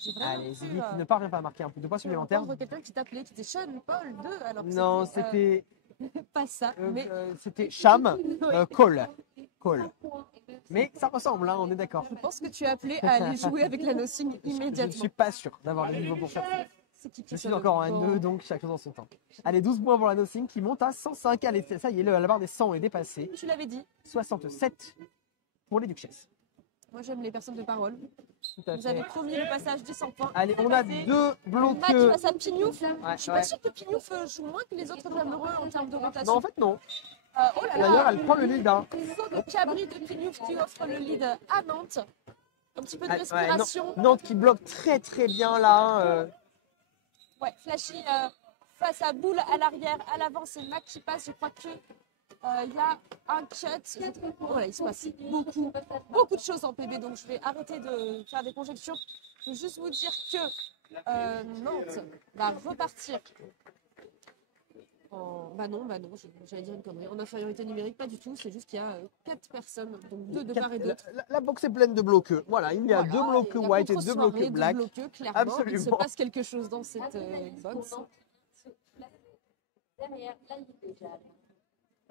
J'ai vraiment Allez, cru, Ziggy qui ne parvient pas à marquer un peu de points supplémentaires. entendre quelqu'un qui t'appelait, qui était Sean Paul 2, alors que Non, c'était pas ça. Mais c'était Cham Ouais. Cole. Cole. Mais ça ressemble, hein, on est d'accord. je pense que tu as appelé à aller jouer avec la Nothing Je ne immédiatement. suis pas sûr d'avoir le niveau pour faire ça. C'est qui Je suis sonne encore en au- N2, donc chaque chose en son temps. Allez, 12 points pour la Nothing qui monte à 105. Allez, ça y est, la barre des 100 est dépassée. Tu l'avais dit. 67 pour les Duchesses. Moi, j'aime les personnes de parole. Tout à Vous fait. avez promis le passage du 100 points. Allez, C'est on a passé. deux Match bloqueux. face à Pignouf. Je suis ouais. pas sûre que Pignouf joue moins que les autres amoureux en termes de rotation. Non, en fait, non. Oh là D'ailleurs, là, elle prend le lead. Hein. saut de cabri de Pignouf qui offre le lead à Nantes. Un petit peu de Ouais, respiration. Nantes qui bloque très très bien là. Hein, Ouais, Flashy face à Boule à l'arrière, à l'avant, c'est Mac qui passe. Je crois que il y a un cut. Voilà, il se passe beaucoup de choses en PB, donc je vais arrêter de faire des conjectures. Je veux juste vous dire que Nantes va repartir. Bah non, j'allais dire une connerie. En infériorité numérique, pas du tout. C'est juste qu'il y a 4 personnes, donc 2 de part et d'autre. la box est pleine de bloqueux. Voilà, il y a Voilà, deux bloqueux il y a white et contre deux soirée, bloqueux deux black. bloqueux, clairement. Il se Absolument. passe quelque chose dans cette box.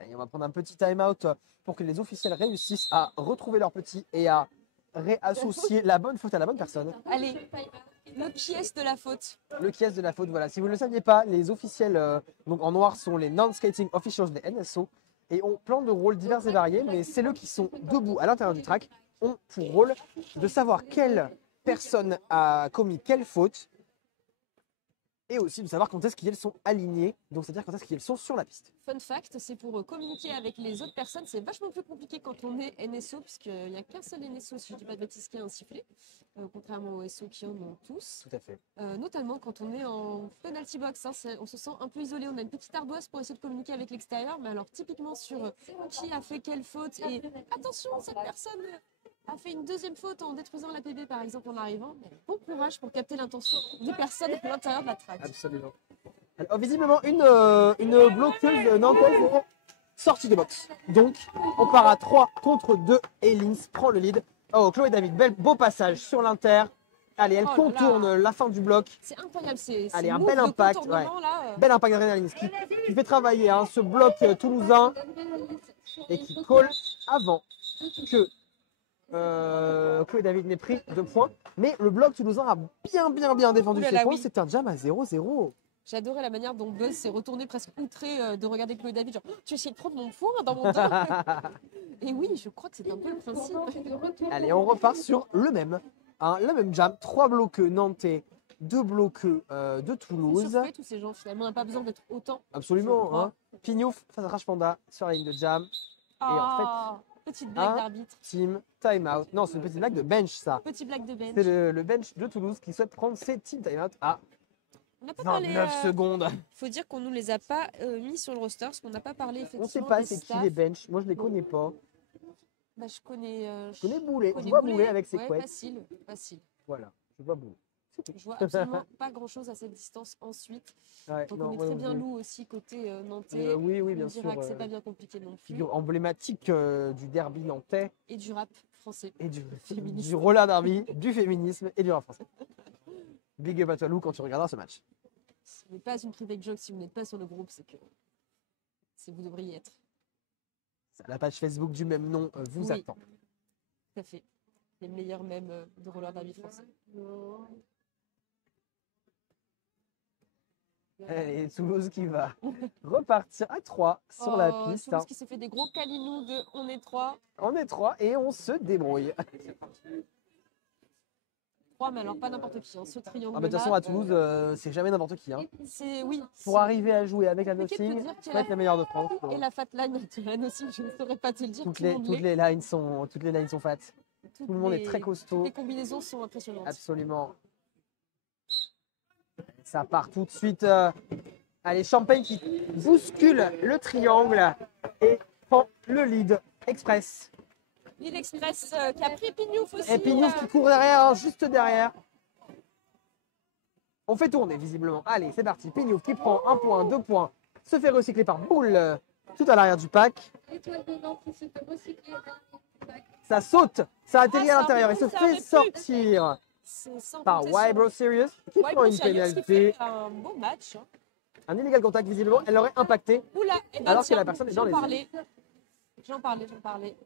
Et on va prendre un petit time-out pour que les officiels réussissent à retrouver leur petit et à réassocier la bonne faute à la bonne personne. Allez, le pièce de la faute. Le qui est de la faute, voilà. Si vous ne le saviez pas, les officiels donc en noir sont les non-skating officials des NSO et ont plein de rôles divers et variés, mais celles qui sont debout à l'intérieur du track ont pour rôle de savoir quelle personne a commis quelle faute et aussi de savoir quand est-ce qu'elles sont alignées, donc c'est-à-dire quand est-ce qu'elles sont sur la piste. Fun fact, c'est pour communiquer avec les autres personnes. C'est vachement plus compliqué quand on est NSO, puisqu'il n'y a qu'un seul NSO, si je ne dis pas de bêtises, qui a un sifflet, contrairement aux SO qui en ont tous. Tout à fait. Notamment quand on est en penalty box, hein, on se sent un peu isolé. On a une petite ardoise pour essayer de communiquer avec l'extérieur, mais alors typiquement sur qui a fait quelle faute. Et attention, cette personne a fait une deuxième faute en détruisant la PB par exemple en arrivant. Bon courage pour capter l'intention des personnes à l'intérieur de la track. Absolument. Alors, visiblement, une bloqueuse nantaise est sortie de box. Donc, on part à 3 contre 2 et Linz prend le lead. Oh, Chloé David, beau passage sur l'Inter. Allez, elle Oh là contourne là. la fin du bloc. C'est incroyable, c'est Allez, un move bel de impact, contournement, là. Bel impact d'adrénaline qui fait travailler hein, ce bloc toulousain et qui colle avant que Chloé David n'ait pris 2 points. Mais le bloc toulousain a bien défendu Ouh là ses là, points. oui. C'est un jam à 0-0. J'adorais la manière dont Buzz s'est retourné presque outré de regarder Chloé David. Genre, tu essayes de prendre mon foin dans mon dos. Et oui, je crois que c'est un peu le principe. Allez, on repart sur le même jam. 3 blocs nantais, 2 blocs de Ils Toulouse. surfait, tous ces gens, finalement, on n'a pas besoin d'être autant. je Absolument. crois. Hein. Pignouf face à Trash Panda sur la ligne de jam. Ah, petite blague un d'arbitre. Team time out. Non, c'est une petite blague de bench, ça. Petit blague de bench. C'est le bench de Toulouse qui souhaite prendre ses team time out à On n'a pas parlé. 29 secondes. Il faut dire qu'on nous les a pas mis sur le roster, parce qu'on n'a pas parlé On effectivement. ne sait pas des c'est qui staffs. les bench. Moi, je les connais pas. Bah, je connais. Je connais Boulet. connais Je vois Boulet. Boulet avec ses Ouais, couettes. facile. Voilà, je vois Boulet. Je vois absolument pas grand chose à cette distance ensuite. Ouais, Donc non, on est moi très non bien plus. Lou aussi côté nantais. Oui, On bien dira sûr. que c'est pas bien compliqué non plus. Figure emblématique du derby nantais Et du rap français. et Féministe. du roller derby, du féminisme et du rap français. Big up à toi, Lou, quand tu regarderas ce match. Ce n'est pas une private joke si vous n'êtes pas sur le groupe, c'est que vous devriez être. La page Facebook du même nom vous Oui. attend. Tout à fait. Les meilleurs mèmes de roller derby français. Allez, Toulouse qui va repartir à 3 sur la piste. Toulouse qui s'est fait des gros câlinous de on est 3. On est 3 et on se débrouille. 3, mais alors pas n'importe qui. Hein. Ce triangle. Ah bah, de toute façon, à Toulouse, c'est jamais n'importe qui. Hein. C'est oui. Pour arriver à jouer avec la compliqué de te Nothing, dire qu'il y faut a être les meilleurs de France. Et la fat line de la Nothing, je ne saurais pas te le dire. Toutes tout le les, monde toutes l'est. les lines sont, toutes les lines sont fat. Toutes Tout le monde est les- très costaud. Les combinaisons sont impressionnantes. Absolument. Ça part tout de suite. Allez, Champagne qui bouscule le triangle et prend le lead express. L'île Express qui a pris Pignouf aussi. Et Pignouf qui court derrière, hein, juste derrière. On fait tourner visiblement. Allez, c'est parti. Pignouf qui prend 1 point, 2 points. Se fait recycler par Boule tout à l'arrière du pack. Étoile de Nantes qui se fait recycler. Ça saute, ça atterrit à ça l'intérieur et se aurait pu, fait ça aurait pu. sortir C'est sans par compter Why sur- Bro Serious qui Ouais, prend une Bruxelles, qui pénalité. fait un beau match. Hein. Un illégal contact visiblement, elle l'aurait impacté. Oula, et ben Alors que tiens, la personne est dans les J'en parlais.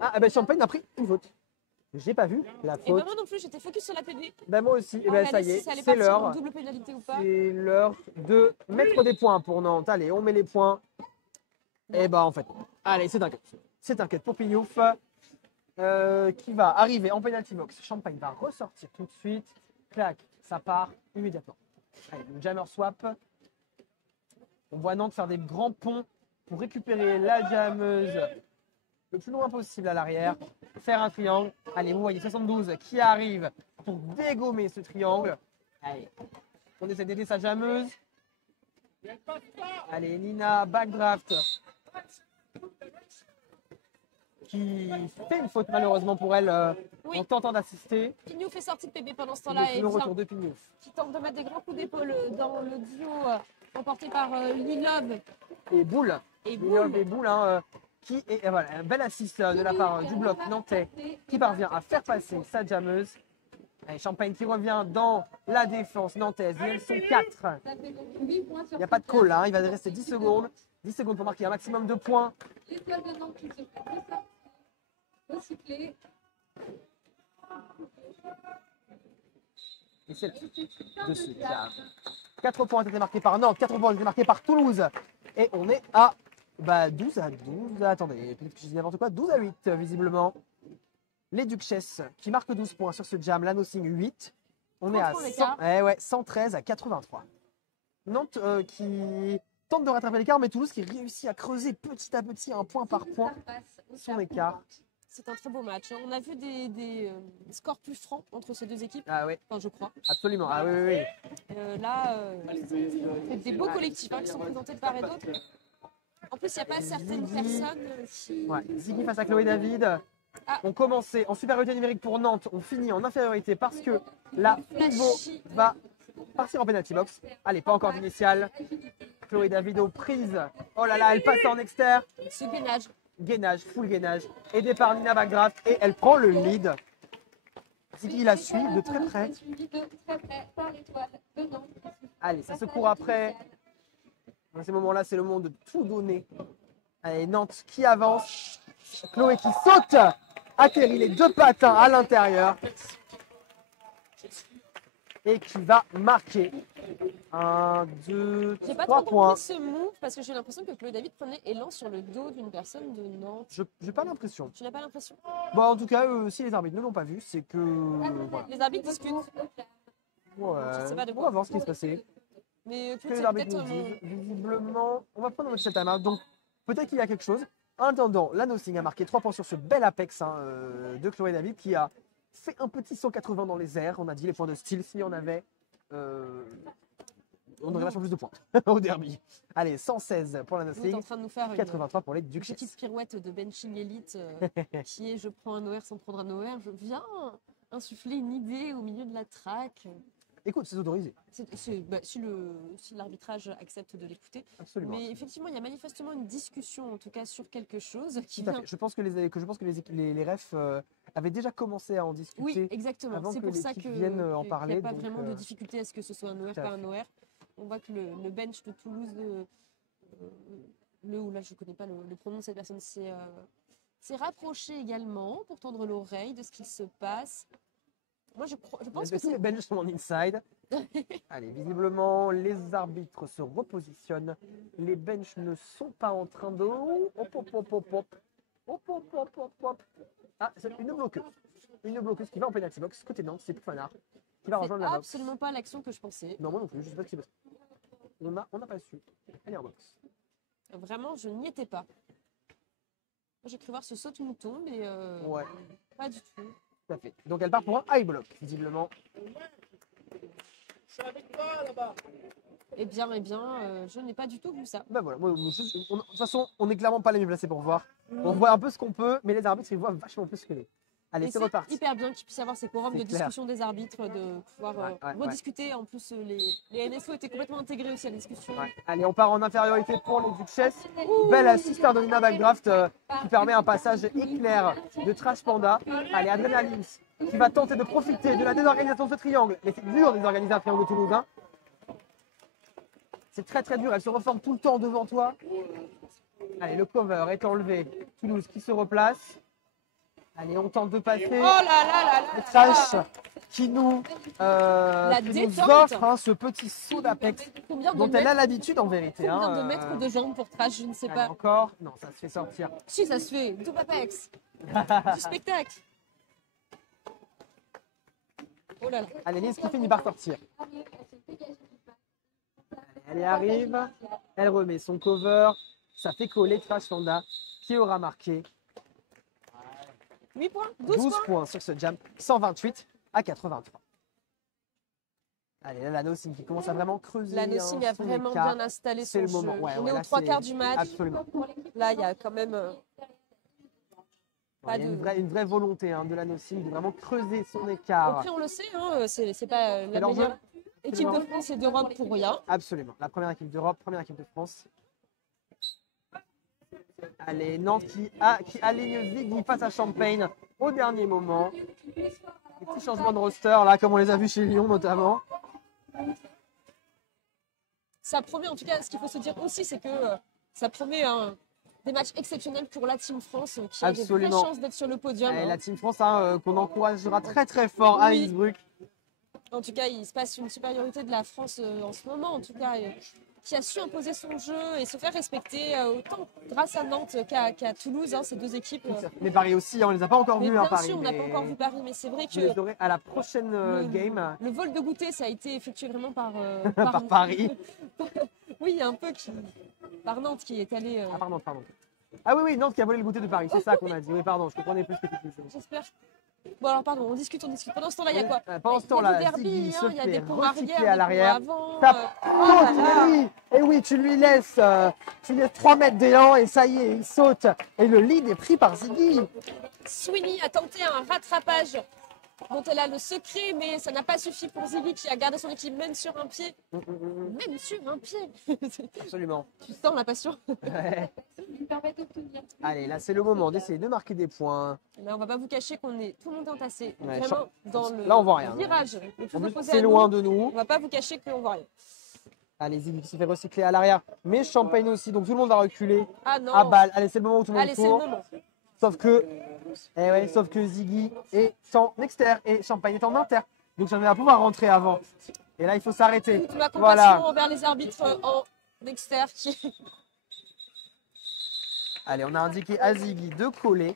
Ah ben Champagne a pris une faute. J'ai pas vu la Et faute. ben moi non plus, j'étais focus sur la TD. Ben moi aussi, et ben ça y est, si ça allait c'est partir en l'heure. double pénalité ou pas. C'est l'heure de mettre des points pour Nantes. Allez, on met les points. Et ben en fait, allez, c'est un cut. C'est un cut pour Pignouf qui va arriver en penalty box. Champagne va ressortir tout de suite. Clac, ça part immédiatement. Allez, le jammer swap. On voit Nantes faire des grands ponts pour récupérer la jammeuse le plus loin possible à l'arrière. Faire un triangle. Allez, vous voyez 72 qui arrive pour dégommer ce triangle. Allez, on essaie d'aider sa jammeuse. Allez, Nina, backdraft. Qui fait une faute malheureusement pour elle Oui. en tentant d'assister. Pignouf est sorti de PB pendant ce temps-là et Le vient, retour de Pignouf. qui tente de mettre des grands coups d'épaule dans le duo emporté par Lilov Et Boule. et Lilov Boule. et Boule, hein, qui est voilà, un bel assist de la part du bloc nantais qui parvient à faire passer sa jammeuse. Allez, Champagne qui revient dans la défense nantaise. Ils sont 4. Il n'y a pas de call là, hein, il va rester 10 secondes. 10 secondes pour marquer un maximum de points. L'étoile de Nantes qui se fait recycler. Et c'est de ce jam. 4 points ont été marqués par Nantes, 4 points ont été marqués par Toulouse. Et on est à 12 à 12. Attendez, peut-être que je dis n'importe quoi. 12 à 8 visiblement. Les Duchesses qui marquent 12 points sur ce jam. La Nothing 8. On est à 33 100, l'écart. 113 à 83. Nantes qui tente de rattraper l'écart, mais Toulouse qui réussit à creuser petit à petit, un point par point, son écart. C'est un très beau match. hein. On a vu des scores plus francs entre ces deux équipes. Ah oui, Enfin, je crois. absolument. Ah oui, oui, oui. Là, c'est des beaux collectifs hein, qui sont présentés de part et d'autre. En plus, il n'y a pas certaines Ziggy. personnes qui. Ouais, Ziggy face à Chloé David. Ah. On commençait en supériorité numérique pour Nantes, on finit en infériorité parce que la pivot Flashy. va partir en penalty box. Allez, pas encore d'initial. Chloé David aux prises. Oh là là, elle passe en externe. Ce gainage. gainage, full gainage, aidée par Nina McGrath et elle prend le lead. Ziggy la suit de très près. Suivi de très près par l'étoile de Nantes. Allez, ça se court après. Dans ces moments-là, c'est le moment de tout donner. Allez, Nantes qui avance. Chloé qui saute, atterrit les deux patins à l'intérieur. Et qui va marquer 1, 2, J'ai pas 3 trop points. compris ce move parce que j'ai l'impression que Chloé David prenait élan sur le dos d'une personne de Nantes. Je n'ai pas l'impression. Tu n'as pas l'impression? Bon, en tout cas, si les arbitres ne l'ont pas vu, c'est que. Voilà. Les arbitres discutent. Ouais. Je sais pas de On quoi. va voir ce qui se passait. Mais Que c'est les arbitres peut-être. nous disent. Visiblement, on va prendre notre set timeout. Donc, peut-être qu'il y a quelque chose. En attendant, la Nothing a marqué 3 points sur ce bel Apex de Chloé David qui a fait un petit 180 dans les airs. On a dit les points de style, s'il y en avait. On aurait vachement plus de points au derby. Allez, 116 pour la On est en Nothing, train de nous faire une 83 pour les petite Duchesses. pirouette de benching elite qui est je prends un OR sans prendre un OR. Je viens insuffler une idée au milieu de la track. Écoute, c'est autorisé. Si l'arbitrage accepte de l'écouter. Absolument. Mais effectivement, il y a manifestement une discussion, en tout cas, sur quelque chose qui Tout à vient. fait. Je pense que les refs avaient déjà commencé à en discuter. Oui, exactement. avant C'est que pour ça l'équipe que vienne en qu'il parler, n'y a pas donc, vraiment de difficulté à ce que ce soit un OR, tout à pas un fait. OR. On voit que le bench de Toulouse, ou là, je ne connais pas le pronom de cette personne, s'est rapproché également pour tendre l'oreille de ce qui se passe. Moi, je pense que Tous les c'est. benches sont en inside. Allez, visiblement, les arbitres se repositionnent. Les benches ne sont pas en train de. Hop, hop, hop, hop, hop. Hop, hop, hop, hop, hop. Ah, c'est une bloqueuse. Une bloqueuse qui va en penalty box. Côté Nantes, c'est Poufanard qui va rejoindre la C'est box. absolument pas l'action que je pensais. Non, moi non plus, je sais pas ce qui s'est passé. On n'a pas su. Elle est en box. Vraiment, je n'y étais pas. Moi, j'ai cru voir ce saute-mouton, mais Ouais, pas du tout. tout à fait. Donc elle part pour un high block, visiblement. Eh bien, je n'ai pas du tout vu ça. Ben voilà, de toute façon, on n'est clairement pas les mieux placés pour voir. On voit un peu ce qu'on peut, mais les arbitres, ils voient vachement plus que nous. Allez, Et c'est c'est reparti. hyper bien qu'il puisse y avoir ces forums C'est de clair. discussion des arbitres, de pouvoir Ouais, rediscuter. En plus, les NSO étaient complètement intégrés aussi à la discussion. Ouais. Allez, on part en infériorité pour les Duchesses. Belle assistante de Nina McGrath qui permet un passage éclair de Trash Panda. Allez, Adrenaline qui va tenter de profiter de la désorganisation de ce triangle. Mais c'est dur de désorganiser un triangle toulousain. C'est très très dur, elle se reforme tout le temps devant toi. Allez, le cover est enlevé. Toulouse qui se replace. Allez, on tente de passer. Oh là là là là Le Trash qui nous détente. offre ce petit saut d'Apex Combien de dont elle a mètres, l'habitude en vérité. combien de mètres de jambes pour Trash, je ne sais Allez, pas. encore. Non, ça se fait sortir. Si, ça se fait. Double Apex. Du spectacle. Oh là là. Allez, Lise qui finit par sortir. Elle y arrive. Elle remet son cover. Ça fait coller Trash Panda qui aura marqué 8 points, 12 12 points. points sur ce jam. 128 à 83. Allez, là, la Nothing qui commence à vraiment creuser. La Nothing a son vraiment écart. bien installé C'est son le jeu. moment. Ouais, On ouais, est là, aux 3 c'est- quarts du match. Absolument. Là, il y a quand même. Ouais, il y a une vraie volonté de la Nothing de vraiment creuser son écart. Après, on le sait, c'est pas la leur meilleure jeu. équipe de France et d'Europe pour rien. Absolument. La première équipe d'Europe, première équipe de France. Allez, Nantes qui aligne Ziggy face à Champagne au dernier moment. Des petits changements de roster là, comme on les a vus chez Lyon notamment. Ça promet, en tout cas, ce qu'il faut se dire aussi, c'est que ça promet des matchs exceptionnels pour la Team France qui a des vraies Absolument. chances d'être sur le podium. Allez, hein. la Team France qu'on encouragera très très fort à Oui. Innsbruck. En tout cas, il se passe une supériorité de la France en ce moment, en tout cas, qui a su imposer son jeu et se faire respecter autant grâce à Nantes qu'à Toulouse, ces deux équipes. Mais Paris aussi, on les a pas encore Mais vus bien à Paris. sûr, on n'a pas mais encore vu Paris, mais c'est vrai je que les aurai à la prochaine game le vol de goûter, ça a été effectué vraiment par par Paris. Oui, il y a un peu par Nantes qui est allé. Ah pardon. Ah oui, Nantes qui a volé le goûter de Paris, c'est ça qu'on a dit. Oui, pardon, je comprenais plus ce que tu disais. J'espère. Bon alors pardon, on discute. Pendant ce temps-là, il y a quoi? Pendant ce Il y a temps-là, du derby, Ziggy se il y a fait des ponts recycler arrière, à des l'arrière. ponts avant. Tape, Oh là là. saute, et oui, tu lui laisses 3 mètres d'élan et ça y est, il saute. Et le lead est pris par Ziggy. Sweeney a tenté un rattrapage dont elle a le secret, mais ça n'a pas suffi pour Ziggy qui a gardé son équipe même sur un pied. Même sur un pied. Absolument. Tu sens la passion. Ouais. Lui permet d'obtenir. Allez, là, c'est le moment d'essayer de marquer des points. Là, on va pas vous cacher qu'on est tout le monde entassé. Ouais, Vraiment dans le là, on voit rien. virage le plus En plus, opposé à c'est nous. loin de nous. On va pas vous cacher qu'on voit rien. Allez, Ziggy qui se fait recycler à l'arrière. Mais Champagne aussi, donc tout le monde va reculer Ah non. à balle. Allez, c'est le moment où tout le monde Allez, c'est le court. moment. Sauf que, sauf que Ziggy est en externe et Champagne est en inter. Donc Champagne va pouvoir rentrer avant. Et là, il faut s'arrêter. Toute ma compassion Voilà. envers les arbitres en externe qui Allez, on a indiqué à Ziggy de coller.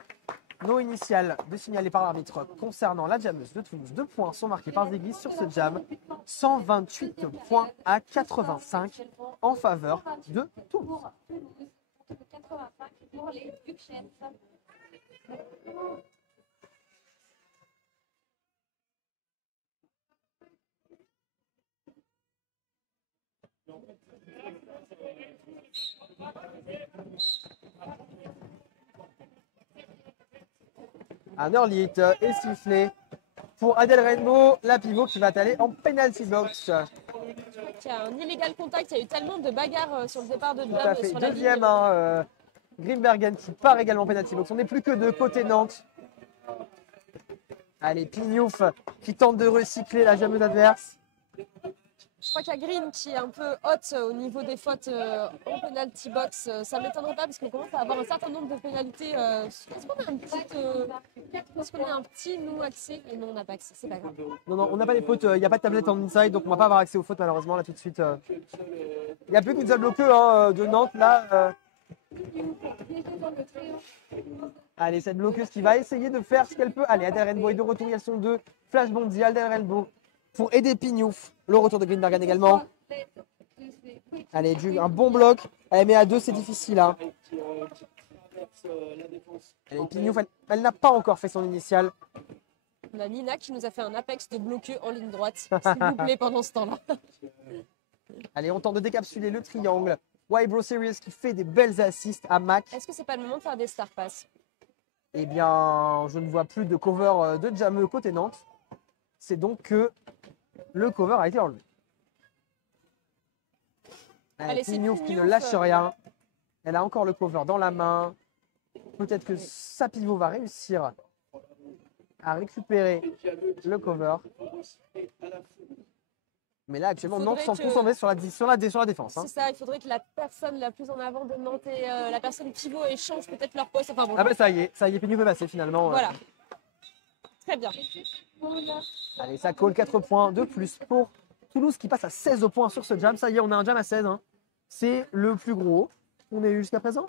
Nos initiales de signaler par l'arbitre concernant la jammeuse de Toulouse. 2 points sont marqués par Ziggy sur ce jam. 128 points à 85 en faveur de Toulouse. Pour Toulouse, contre 85 pour les Duchesses. Un early hit est sifflé pour Adèle Rainbow, la pivot qui va aller en penalty box. qui a un illégal contact. Il y a eu tellement de bagarres sur le départ de Tout à jam fait. sur la Deuxième, ligne. hein, Grimbergen qui part également en penalty box. On n'est plus que de côté Nantes. Allez, Pignouf qui tente de recycler la jammeuse adverse. Je crois qu'il y a Green qui est un peu haute au niveau des fautes en penalty box. Ça ne m'étonnerait pas parce qu'on commence à avoir un certain nombre de pénalités. Est-ce qu'on a un petit nous accès? Et non, on n'a pas accès, c'est pas grave. Non, non, on n'a pas les fautes. Il n'y a pas de tablette en inside, donc on ne va pas avoir accès aux fautes malheureusement là tout de suite. Il n'y a plus que Nizal Bloqueux de Nantes là. Allez, cette bloqueuse qui va essayer de faire ce qu'elle peut. Allez, Adèle Rainbow est de retour. Il y a son 2. Flash Bondi, Adèle Rainbow pour aider Pignouf. Le retour de Greenbergen également. Allez, un bon bloc. Allez, mais à 2, c'est difficile. Hein. Allez, Pignouf, elle n'a pas encore fait son initial. On a Nina qui nous a fait un apex de bloqueux en ligne droite, s'il vous plaît, pendant ce temps-là. Allez, on tente de décapsuler le triangle. Wybro Series qui fait des belles assists à Mac. Est-ce que c'est pas le moment de faire des star pass? Eh bien, je ne vois plus de cover de Jameux côté Nantes. C'est donc que le cover a été enlevé. Allez, c'est Pignouf qui ne Pignouf. lâche rien. Elle a encore le cover dans la main. Peut-être que sa pivot va réussir à récupérer le cover. Mais là, actuellement, Nantes s'en concentre sur la défense. Hein. C'est ça, il faudrait que la personne la plus en avant de Nantes et la personne pivot échangent peut-être leur poste. Enfin bon. Ah bah ça y est, Pignouf est passé finalement. Voilà. Très bien. Allez, ça colle 4 points de plus pour Toulouse qui passe à 16 points sur ce jam. Ça y est, on a un jam à 16. Hein. C'est le plus gros qu'on ait eu jusqu'à présent.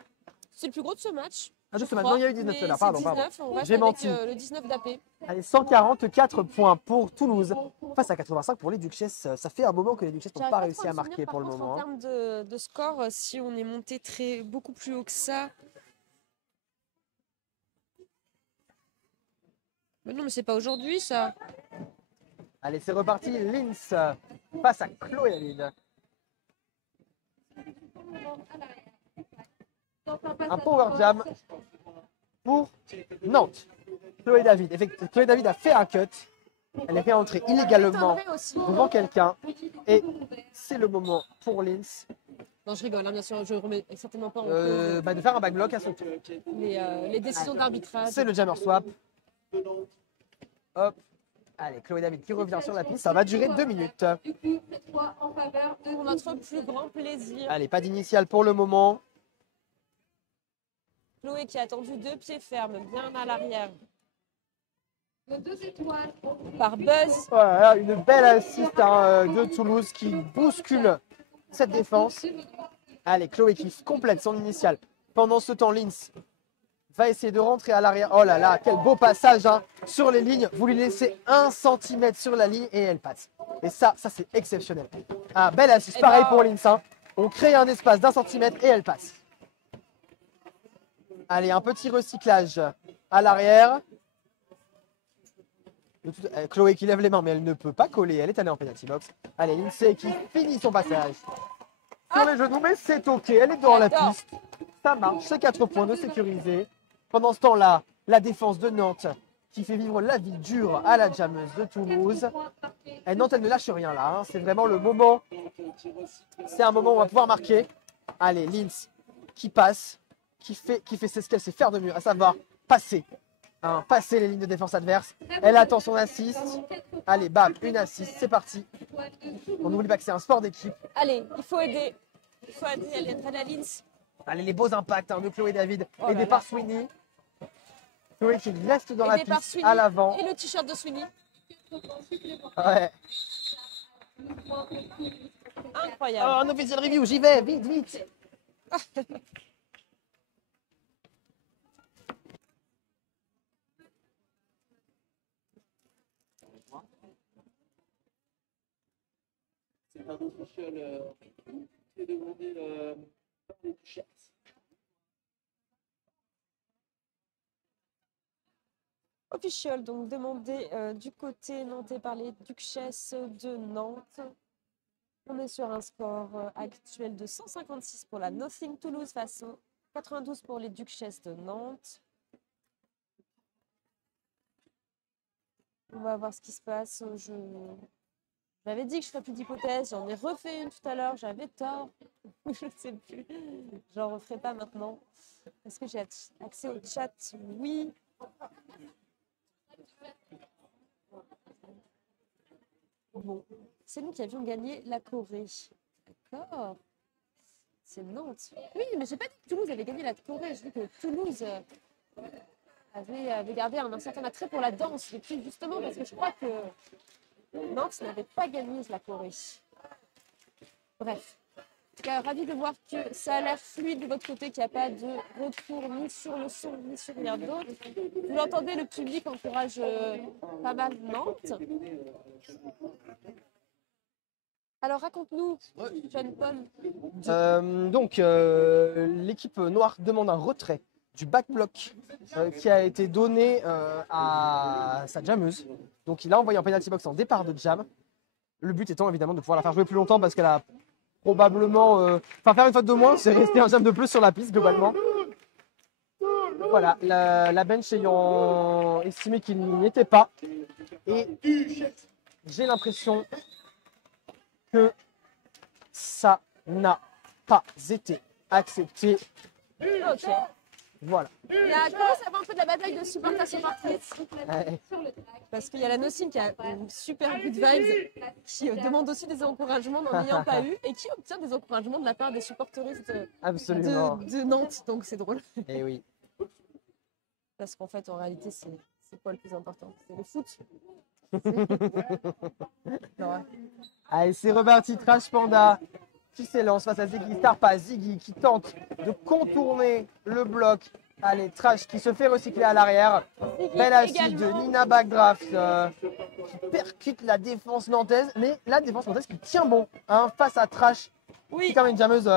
C'est le plus gros de ce match. Ah, de je ce match. crois, Non, il y a eu 19 mais tout à l'heure. c'est Pardon. 19, on reste J'ai avec, menti. le 19 d'AP. Allez, 144 points pour Toulouse face à 85 pour les Duchesses. Ça fait un moment que les Duchesses n'ont J'arrive pas trop réussi à à me marquer souvenir, pour le par contre, moment. En termes de score, si on est monté beaucoup plus haut que ça. Mais non, mais c'est pas aujourd'hui ça. Allez, c'est reparti. Linz face à Chloé David. Un power jam pour Nantes. Chloé David. Effectivement, Chloé David a fait un cut. Elle est réentrée illégalement M'étonnerait aussi. devant quelqu'un. Et c'est le moment pour Linz Non, je rigole, hein, bien sûr, je remets certainement pas en cause de faire un backblock à son tour. les décisions d'arbitrage. C'est le jammer swap. Hop. Allez, Chloé David qui revient sur la piste. Ça va durer 2 minutes. Du coup, cette fois en faveur de Pour notre plus grand plaisir. Allez, pas d'initial pour le moment. Chloé qui a attendu 2 pieds fermes, bien à l'arrière. nos 2 étoiles. Par Buzz. Voilà, une belle assist de Toulouse qui bouscule cette défense. Allez, Chloé qui complète son initial. Pendant ce temps, Linz va essayer de rentrer à l'arrière. Oh là là, quel beau passage hein, sur les lignes. Vous lui laissez 1 cm sur la ligne et elle passe. Et ça c'est exceptionnel. Ah, belle assist, Et pareil ben, pour Linz. Hein. On crée un espace d'1 cm et elle passe. Allez, un petit recyclage à l'arrière. Chloé qui lève les mains, mais elle ne peut pas coller. Elle est allée en penalty box. Allez, Lindsay qui finit son passage sur les genoux, mais c'est ok. Elle est dans la J'adore. piste. Ça marche. C'est 4 points de sécurisé. Pendant ce temps-là, la défense de Nantes qui fait vivre la vie dure à la jammeuse de Toulouse. Et Nantes, elle ne lâche rien là. Hein. C'est vraiment le moment. C'est un moment où on va pouvoir marquer. Allez, Linz qui passe, qui fait ce qu'elle sait faire de mieux, à savoir passer. Hein, passer les lignes de défense adverses. Elle attend son assist. Allez, bam, une assist, c'est parti. On n'oublie pas que c'est un sport d'équipe. Allez, il faut aider. Il faut aider l'adrénaline. Allez, les beaux impacts hein, de Chloé David, Oh aidée là par là. Sweeney. Chloé qui reste dans la Aidée par piste Sweeney à l'avant. et le t-shirt de Sweeney. Ouais. Incroyable. Oh, un officiel review, j'y vais, vite, vite. C'est un officiel qui est demandé par les Duchesses. Official, donc demandé du côté nantais par les Duchesses de Nantes. On est sur un score actuel de 156 pour la Nothing Toulouse face aux 92 pour les Duchesses de Nantes. On va voir ce qui se passe. J'avais dit que je ferais plus d'hypothèses, j'en ai refait une tout à l'heure, j'avais tort. Je ne sais plus. J'en referai pas maintenant. Est-ce que j'ai accès au chat? Oui. Bon, c'est nous qui avions gagné la Corée. D'accord. C'est Nantes. Oui, mais j'ai pas dit que Toulouse avait gagné la Corée. Je dis que Toulouse avait gardé un certain attrait pour la danse. Et puis justement parce que je crois que Nantes n'avait pas gagné la Corée. Bref. En tout cas, ravi de voir que ça a l'air fluide de votre côté, qu'il n'y a pas de retour ni sur le son, ni sur rien d'autre. Vous l'entendez, le public encourage pas mal Nantes. Alors raconte-nous, John Paul. L'équipe noire demande un retrait du back block qui a été donné à sa jammeuse. Donc il a envoyé un penalty box en départ de jam. Le but étant évidemment de pouvoir la faire jouer plus longtemps parce qu'elle a probablement... faire une faute de moins, c'est rester un jam de plus sur la piste globalement. Voilà, la bench ayant estimé qu'il n'y était pas. Et j'ai l'impression que ça n'a pas été accepté. Ok. Voilà. Il y a commence à avoir un peu de la bataille de supporters supportrices. Ouais. Parce qu'il y a la Nocine qui a une super good vibes, qui demande aussi des encouragements n'en ayant pas eu, et qui obtient des encouragements de la part des supporteristes Absolument. de Nantes. Donc c'est drôle. Et oui. Parce qu'en fait, en réalité, c'est quoi le plus important? C'est le foot. Non, ouais. Allez, c'est reparti. Trash Panda qui s'élance face à Ziggy Star. Pas Ziggy qui tente de contourner le bloc. Allez, Trash qui se fait recycler à l'arrière. Belle assise de Nina Backdraft qui percute la défense nantaise. Mais la défense nantaise qui tient bon hein, face à Trash. Oui. Qui est quand même une jammeuse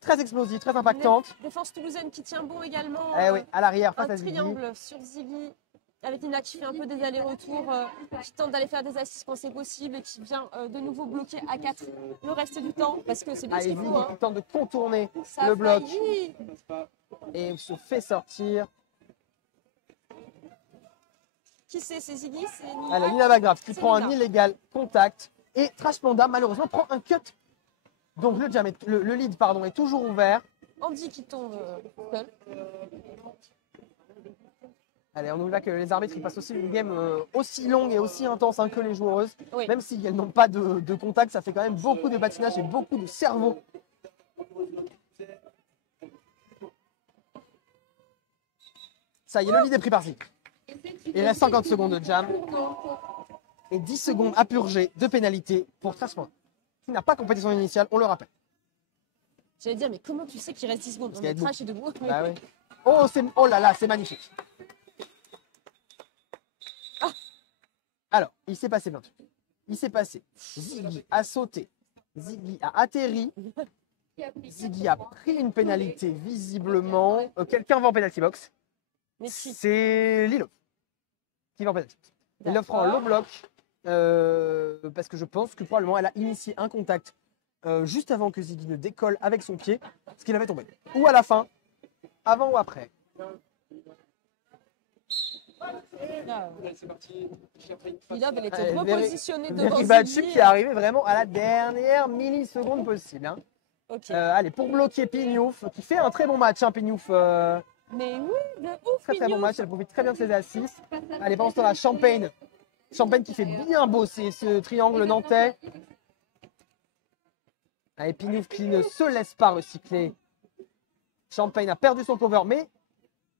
très explosive, très impactante. Défense toulousaine qui tient bon également. Eh oui, à l'arrière face Un à Ziggy. triangle sur Ziggy. Avec Nina qui fait un peu des allers-retours, qui tente d'aller faire des assises quand c'est possible et qui vient de nouveau bloquer à 4 le reste du temps parce que c'est bien ce Allez, qu'il Ziggy faut. qui tente de contourner Ça a le bloc failli. et se fait sortir. Qui c'est Ziggy? C'est Nina. Allez, Nina Backdraft qui C'est prend un Nina. illégal contact et Trash Panda malheureusement prend un cut. Donc le lead pardon, est toujours ouvert. Andy qui tombe seul. Allez, on oublie que les arbitres ils passent aussi une game aussi longue et aussi intense hein, que les joueuses. Oui. Même si elles n'ont pas de contact, ça fait quand même beaucoup de patinage et beaucoup de cerveau. Ça y est, le lead est pris par Ziggy. Il reste 50 secondes de jam et 10 secondes à purger de pénalité pour Trash Panda, qui n'a pas complété son initiale, on le rappelle. J'allais dire, mais comment tu sais qu'il reste 10 secondes? On qu'il y a est debout. trash et debout. Bah ouais. Oh là là, c'est magnifique. Ah. Alors, il s'est passé plein de trucs. Il s'est passé. Ziggy a sauté. Ziggy a atterri. Ziggy a pris une pénalité visiblement. Quelqu'un va en penalty box. Mais qui? C'est Lilo qui va en penalty box. Il prend low block parce que je pense que probablement elle a initié un contact juste avant que Ziggy ne décolle avec son pied, ce qu'il avait tombé. Ou à la fin, avant ou après. Là, Allez, c'est parti. J'ai appris une Lilov, elle était Allez, repositionnée devant Very Bad Chip Sydney. qui est arrivé vraiment à la dernière milliseconde possible. Hein. Ok. Allez, pour bloquer Pignouf, qui fait un très bon match, hein, Pignouf. Mais oui, de ouf, Très très bon Pignouf. match, elle profite très bien de ses assists. Allez, pendant ce temps-là, Champagne. Champagne qui fait bien bosser ce triangle nantais. Allez, Pignouf qui ne se laisse pas recycler. Champagne a perdu son cover, mais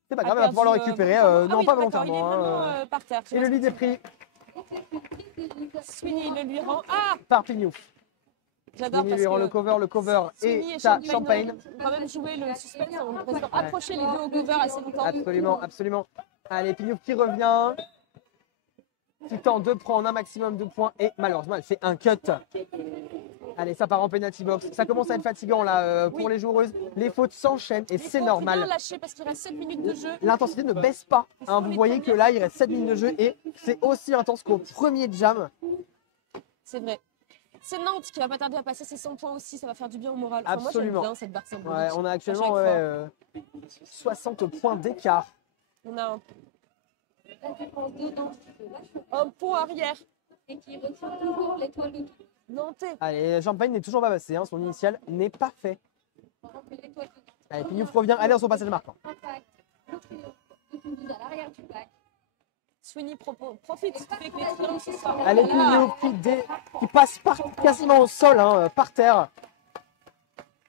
c'est pas grave, elle va pouvoir le récupérer. Non, pas volontairement. Il est vraiment hein. par terre. Et le lead est pris Sweeney le lui rend. Ah, par Pignouf. j'adore Sweeney parce lui rend que le cover Sweeney et ça, Champagne. ont quand même joué le suspense en restant accrocher les deux au cover assez longtemps. Absolument, absolument. Allez, Pignouf qui revient. Qui tente de prendre un maximum de points et malheureusement elle fait un cut. Allez, ça part en penalty box. Ça commence à être fatigant là pour les joueuses. Les fautes s'enchaînent et c'est Bien normal. lâché parce qu'il reste 7 minutes de jeu. L'intensité ne baisse pas. Hein. Vous voyez que là il reste 7 minutes de jeu et c'est aussi intense qu'au premier jam. C'est vrai. C'est Nantes qui va pas tarder à passer ses 100 points aussi. Ça va faire du bien au moral. Enfin, Absolument. Moi j'aime bien cette barre symbolique. Ouais, on a actuellement À chaque 60 points d'écart. On a La défense de Nantes un pont arrière. et qui retient toujours l'étoile de Toulouse. Nantais. Allez, Champagne n'est toujours pas passé. Hein. Son initial n'est pas fait. Pendant que l'étoile de Nantes Allez, Pignouf revient. Allez, on son passage marquant. impact le trio de Toulouse à l'arrière du bac. Sweeney profite du fait que les triangles se sortent. Allez, Pignouf qui passe quasiment au sol, hein, par terre.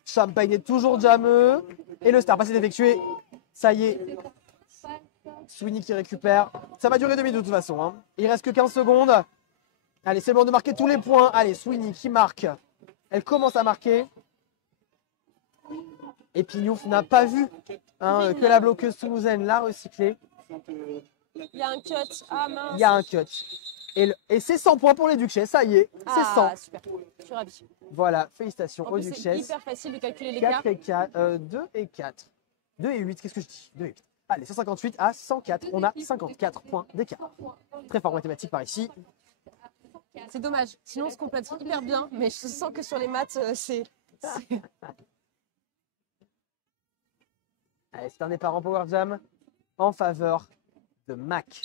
Champagne est toujours jameux. Et le star pass est effectué. Ça y est. Sweeney qui récupère. Ça va durer 2 minutes de toute façon. Hein. Il reste que 15 secondes. Allez, c'est le moment de marquer tous les points. Allez, Sweeney qui marque. Elle commence à marquer. Et Pignouf n'a pas vu hein, que la bloqueuse toulousaine l'a recyclé. Il y a un cut. Ah mince. Il y a un cut. Et c'est 100 points pour les Duchesses. Ça y est, c'est 100. Ah, super. Je suis ravie. Voilà, félicitations En aux plus, c'est Duchesses. hyper facile de calculer l'écart. 4 et 4, 2 et 4. 2 et 8, qu'est-ce que je dis 2 et 8. Allez, 158 à 104, on a 54 points d'écart. Très fort mathématique par ici. C'est dommage. Sinon, on se complète hyper bien. Mais je sens que sur les maths, c'est. Allez, c'est un départ en Power Jam en faveur de Mac.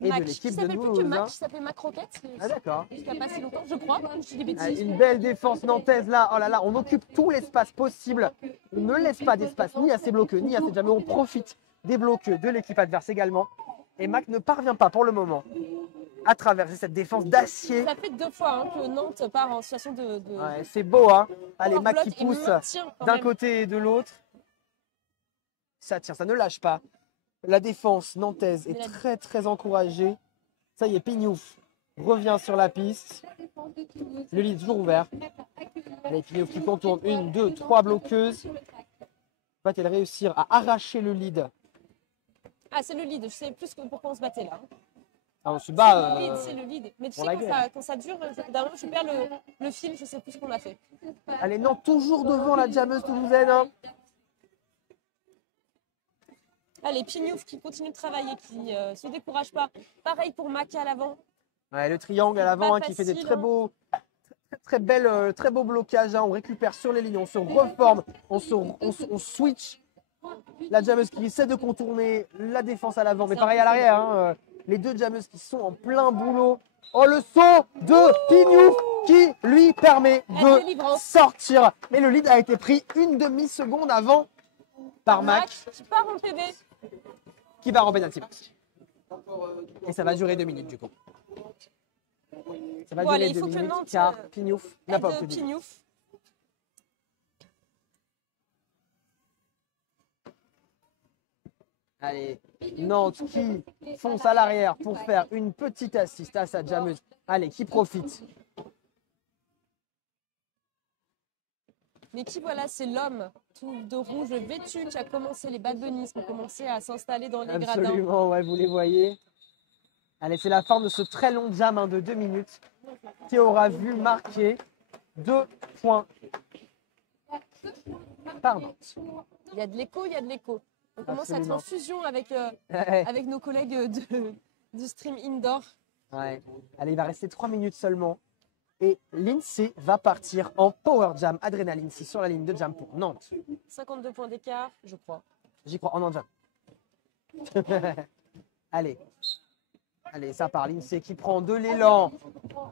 Et Mac, de qui l'équipe de s'appelle plus que Toulouse. Mac, qui s'appelle Mac Rocket. Ah d'accord. Jusqu'à pas si longtemps, je crois. Je dis des Allez, bêtises. une belle défense nantaise là. Oh là là, on occupe tout l'espace possible. On ne laisse pas d'espace ni à ses bloqueux, ni à ses jamais. On profite des bloqueux de l'équipe adverse également. Et Mac ne parvient pas pour le moment à traverser cette défense d'acier. Ça fait 2 fois hein, que Nantes part en situation de. Ouais, c'est beau, hein. Allez, power Mac qui block et pousse maintient quand d'un même. côté et de l'autre. Ça tient, ça ne lâche pas. La défense nantaise est très très encouragée. Ça y est, Pignouf revient sur la piste. Le lead est toujours ouvert. Allez, Pignouf qui contourne 1, 2, 3 bloqueuses. Va-t-elle réussir à arracher le lead? Ah, c'est le lead. Je sais plus pourquoi on se battait là. Ah, on se C'est bat. le lead, c'est le lead. Mais tu pour sais, la guerre. quand ça dure, d'un moment, je perds le fil, je sais plus ce qu'on a fait. Allez, non, toujours devant la jammeuse toulousaine. Hein. Allez, Pignouf qui continue de travailler, qui se décourage pas. Pareil pour Maca à l'avant. Ouais, le triangle à l'avant pas hein, qui fait des facile, très beaux, très beaux blocages. Hein. On récupère sur les lignes, on se reforme, on switch. La jammeuse qui essaie de contourner la défense à l'avant, mais pareil à l'arrière. Hein. Les deux jameuses qui sont en plein boulot. Oh, le saut de Pignouf qui lui permet La de délivrance. sortir. Mais le lead a été pris une demi-seconde avant par Mac Qui part en PV. qui va en penalty box. Et ça va durer 2 minutes du coup. Ça va Bon, allez, durer il 2 faut que minutes Nantes, car Pignouf n'a pas Aide obtenu. Pignouf. Allez, Nantes qui fonce à l'arrière pour faire une petite assist à sa jammeuse. Allez, qui profite. Mais qui voilà, c'est l'homme tout de rouge vêtu qui a commencé les bad bunnies, qui ont commencé à s'installer dans les gradins. Absolument, ouais, vous les voyez. Allez, c'est la fin de ce très long jam hein, de 2 minutes qui aura vu marquer 2 points par Nantes. Il y a de l'écho, il y a de l'écho. On commence à être Absolument. en fusion avec, Ouais. avec nos collègues du stream indoor. Ouais. Allez, il va rester 3 minutes seulement. Et l'INSEE va partir en Power Jam Adrenaline c'est sur la ligne de jam pour Nantes. 52 points d'écart, je crois. J'y crois, en jam. Allez. Allez, ça part. Lindsay qui prend de l'élan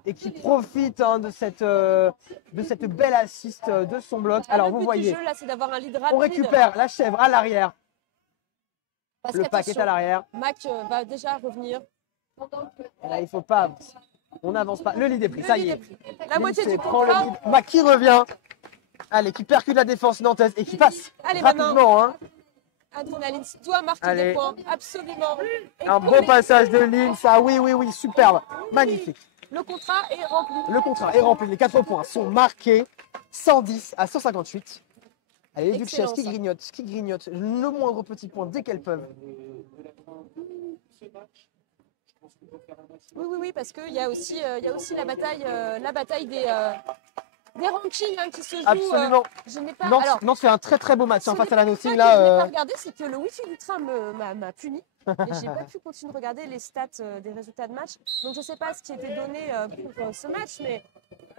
et qui profite hein, de cette belle assist de son bloc. Alors, le vous but voyez, du jeu, là, c'est d'avoir un lead rapide. on récupère la chèvre à l'arrière. Parce Le pack est qu'attention, à l'arrière. Mac va déjà revenir. Et là, il faut pas avancer. On n'avance pas. Le lead est pris. Ça y est. La moitié Lindsay du prend le contrat. lead. Mac qui revient. Allez, qui percute la défense nantaise et qui passe Allez, rapidement. Hein. Adrénaline doit marquer Allez. des points, absolument. Et Un pour beau les- passage de ligne. Ça, oui, oui, oui. Superbe. Magnifique. Le contrat est rempli. Le contrat est rempli. Les 4 points sont marqués. 110 à 158. Allez, les Excellent, Duchesses qui grignotent le moindre petit point dès qu'elles peuvent. Oui, parce qu'il y a aussi la bataille des rankings hein, qui se jouent. Absolument. Je n'ai pas. Nantes, Alors, Nantes fait un très très beau match ce hein, face n'est à la pas Notting. que Là, je n'ai pas regardé, c'est que le wifi du train m'a puni. Et j'ai pas pu continuer de regarder les stats des résultats de match. Donc je ne sais pas ce qui était donné pour ce match, mais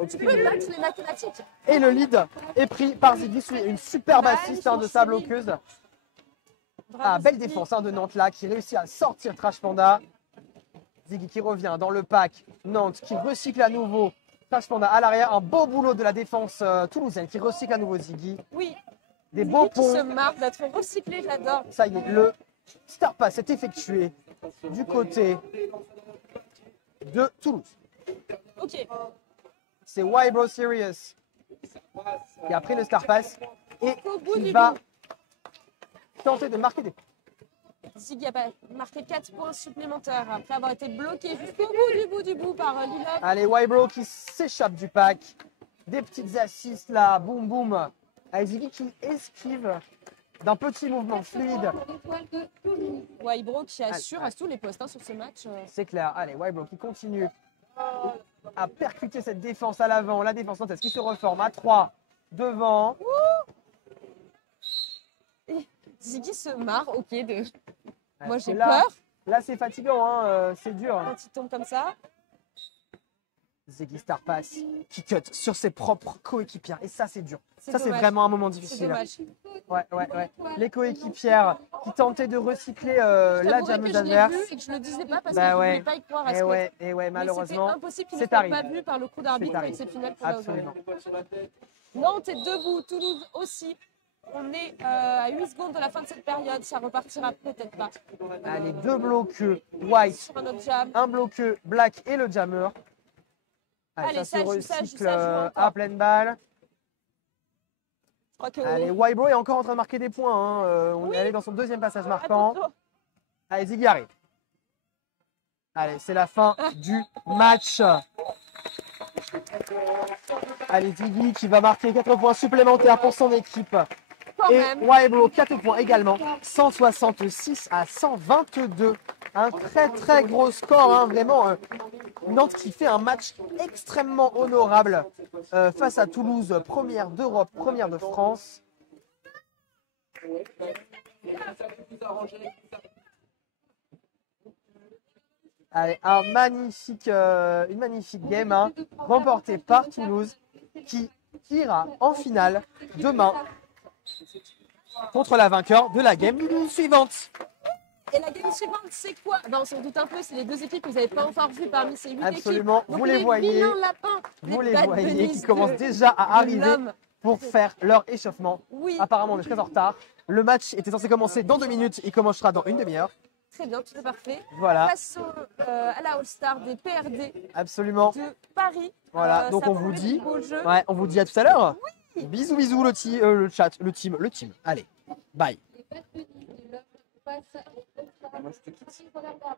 tu peux battre les mathématiques. Et le lead est pris par Ziggy. Une superbe assist hein, de sa bloqueuse. Bravo, Ah, belle Ziggy. défense hein, de Nantes là qui réussit à sortir Trash Panda. Ziggy qui revient dans le pack. Nantes qui recycle à nouveau. Trash Panda à l'arrière. Un beau boulot de la défense toulousaine qui recycle à nouveau Ziggy. Oui. Des beaux Ziggy qui se ponts. marre d'être recyclé, j'adore. Ça y est, le Star Pass est effectué du côté de Toulouse. Ok. C'est Wybro Serious qui a pris le Star Pass et Au bout qui du va bout. tenter de marquer des points. Ziggy a marqué 4 points supplémentaires après avoir été bloqué jusqu'au bout du bout par Lilov. Allez, Wybro qui s'échappe du pack. Des petites assists là, boum boum. Allez, Ziggy qui esquive d'un petit mouvement fluide. Wybro qui assure Allez. à tous les postes hein, sur ce match. C'est clair. Allez, Wybro qui continue à percuter cette défense à l'avant. La défense nantaise qui se reforme à 3 devant. Ziggy se marre, ok. Moi Parce que j'ai là, peur Là, c'est fatigant, hein, c'est dur. quand il tombe comme ça. Ziggy Star Pass qui cut sur ses propres coéquipières. Et ça, c'est dur. C'est Ça, c'est dommage. vraiment un moment C'est difficile. dommage. Ouais. Les coéquipières qui tentaient de recycler Je la t'avouerai que jammeuse je l'ai adverse. vu et que je le disais pas parce Bah que je ouais. voulais pas y croire à ce Et que ouais, Mais malheureusement. c'était impossible qu'il ne c'est soit arrivé. pas vu par le coup d'arbitre arrivé. exceptionnel pour la Absolument. Nantes est debout, Toulouse aussi. On est à 8 secondes de la fin de cette période, ça repartira peut-être pas. Allez, 2 bloqueux White, Sur un autre jam. un bloqueux Black et le jammer. Allez, ça se ça joue, ça joue, recycle ça joue encore. à pleine balle. Je crois que Allez, Wybro est encore en train de marquer des points. Hein. On est allé dans son deuxième passage marquant. Attention. Allez, Ziggy arrive. Allez, c'est la fin du match. Allez, Ziggy qui va marquer 4 points supplémentaires pour son équipe. Quand Et même. Wybro, 4 points également. 166 à 122. Un très très gros score. Hein. Vraiment, Nantes qui fait un match extrêmement honorable face à Toulouse. Première d'Europe, première de France. Allez, une magnifique game hein, remportée par Toulouse qui ira en finale demain contre la vainqueur de la game suivante. Et la game suivante, c'est quoi ben, on s'en doute un peu, c'est les deux équipes que vous n'avez pas encore vues parmi ces 8 Absolument, équipes. Donc, vous les voyez, vilains lapins, vous les bad voyez bunnies qui commencent de- déjà à de arriver l'homme. pour faire leur échauffement. Oui, Apparemment, on est très en retard. Le match était censé commencer dans 2 minutes, il commencera dans une demi-heure. très bien, tout est parfait. Voilà, Passons à la All-Star des PRD absolument. de Paris. Voilà, donc ça on vous promet dit, du beau jeu. ouais, on vous dit à tout à l'heure. Bisous, bisous le chat, le team. Allez, bye. Les bad bunnies de l'homme face au Moi, je te quitte. Rolanda.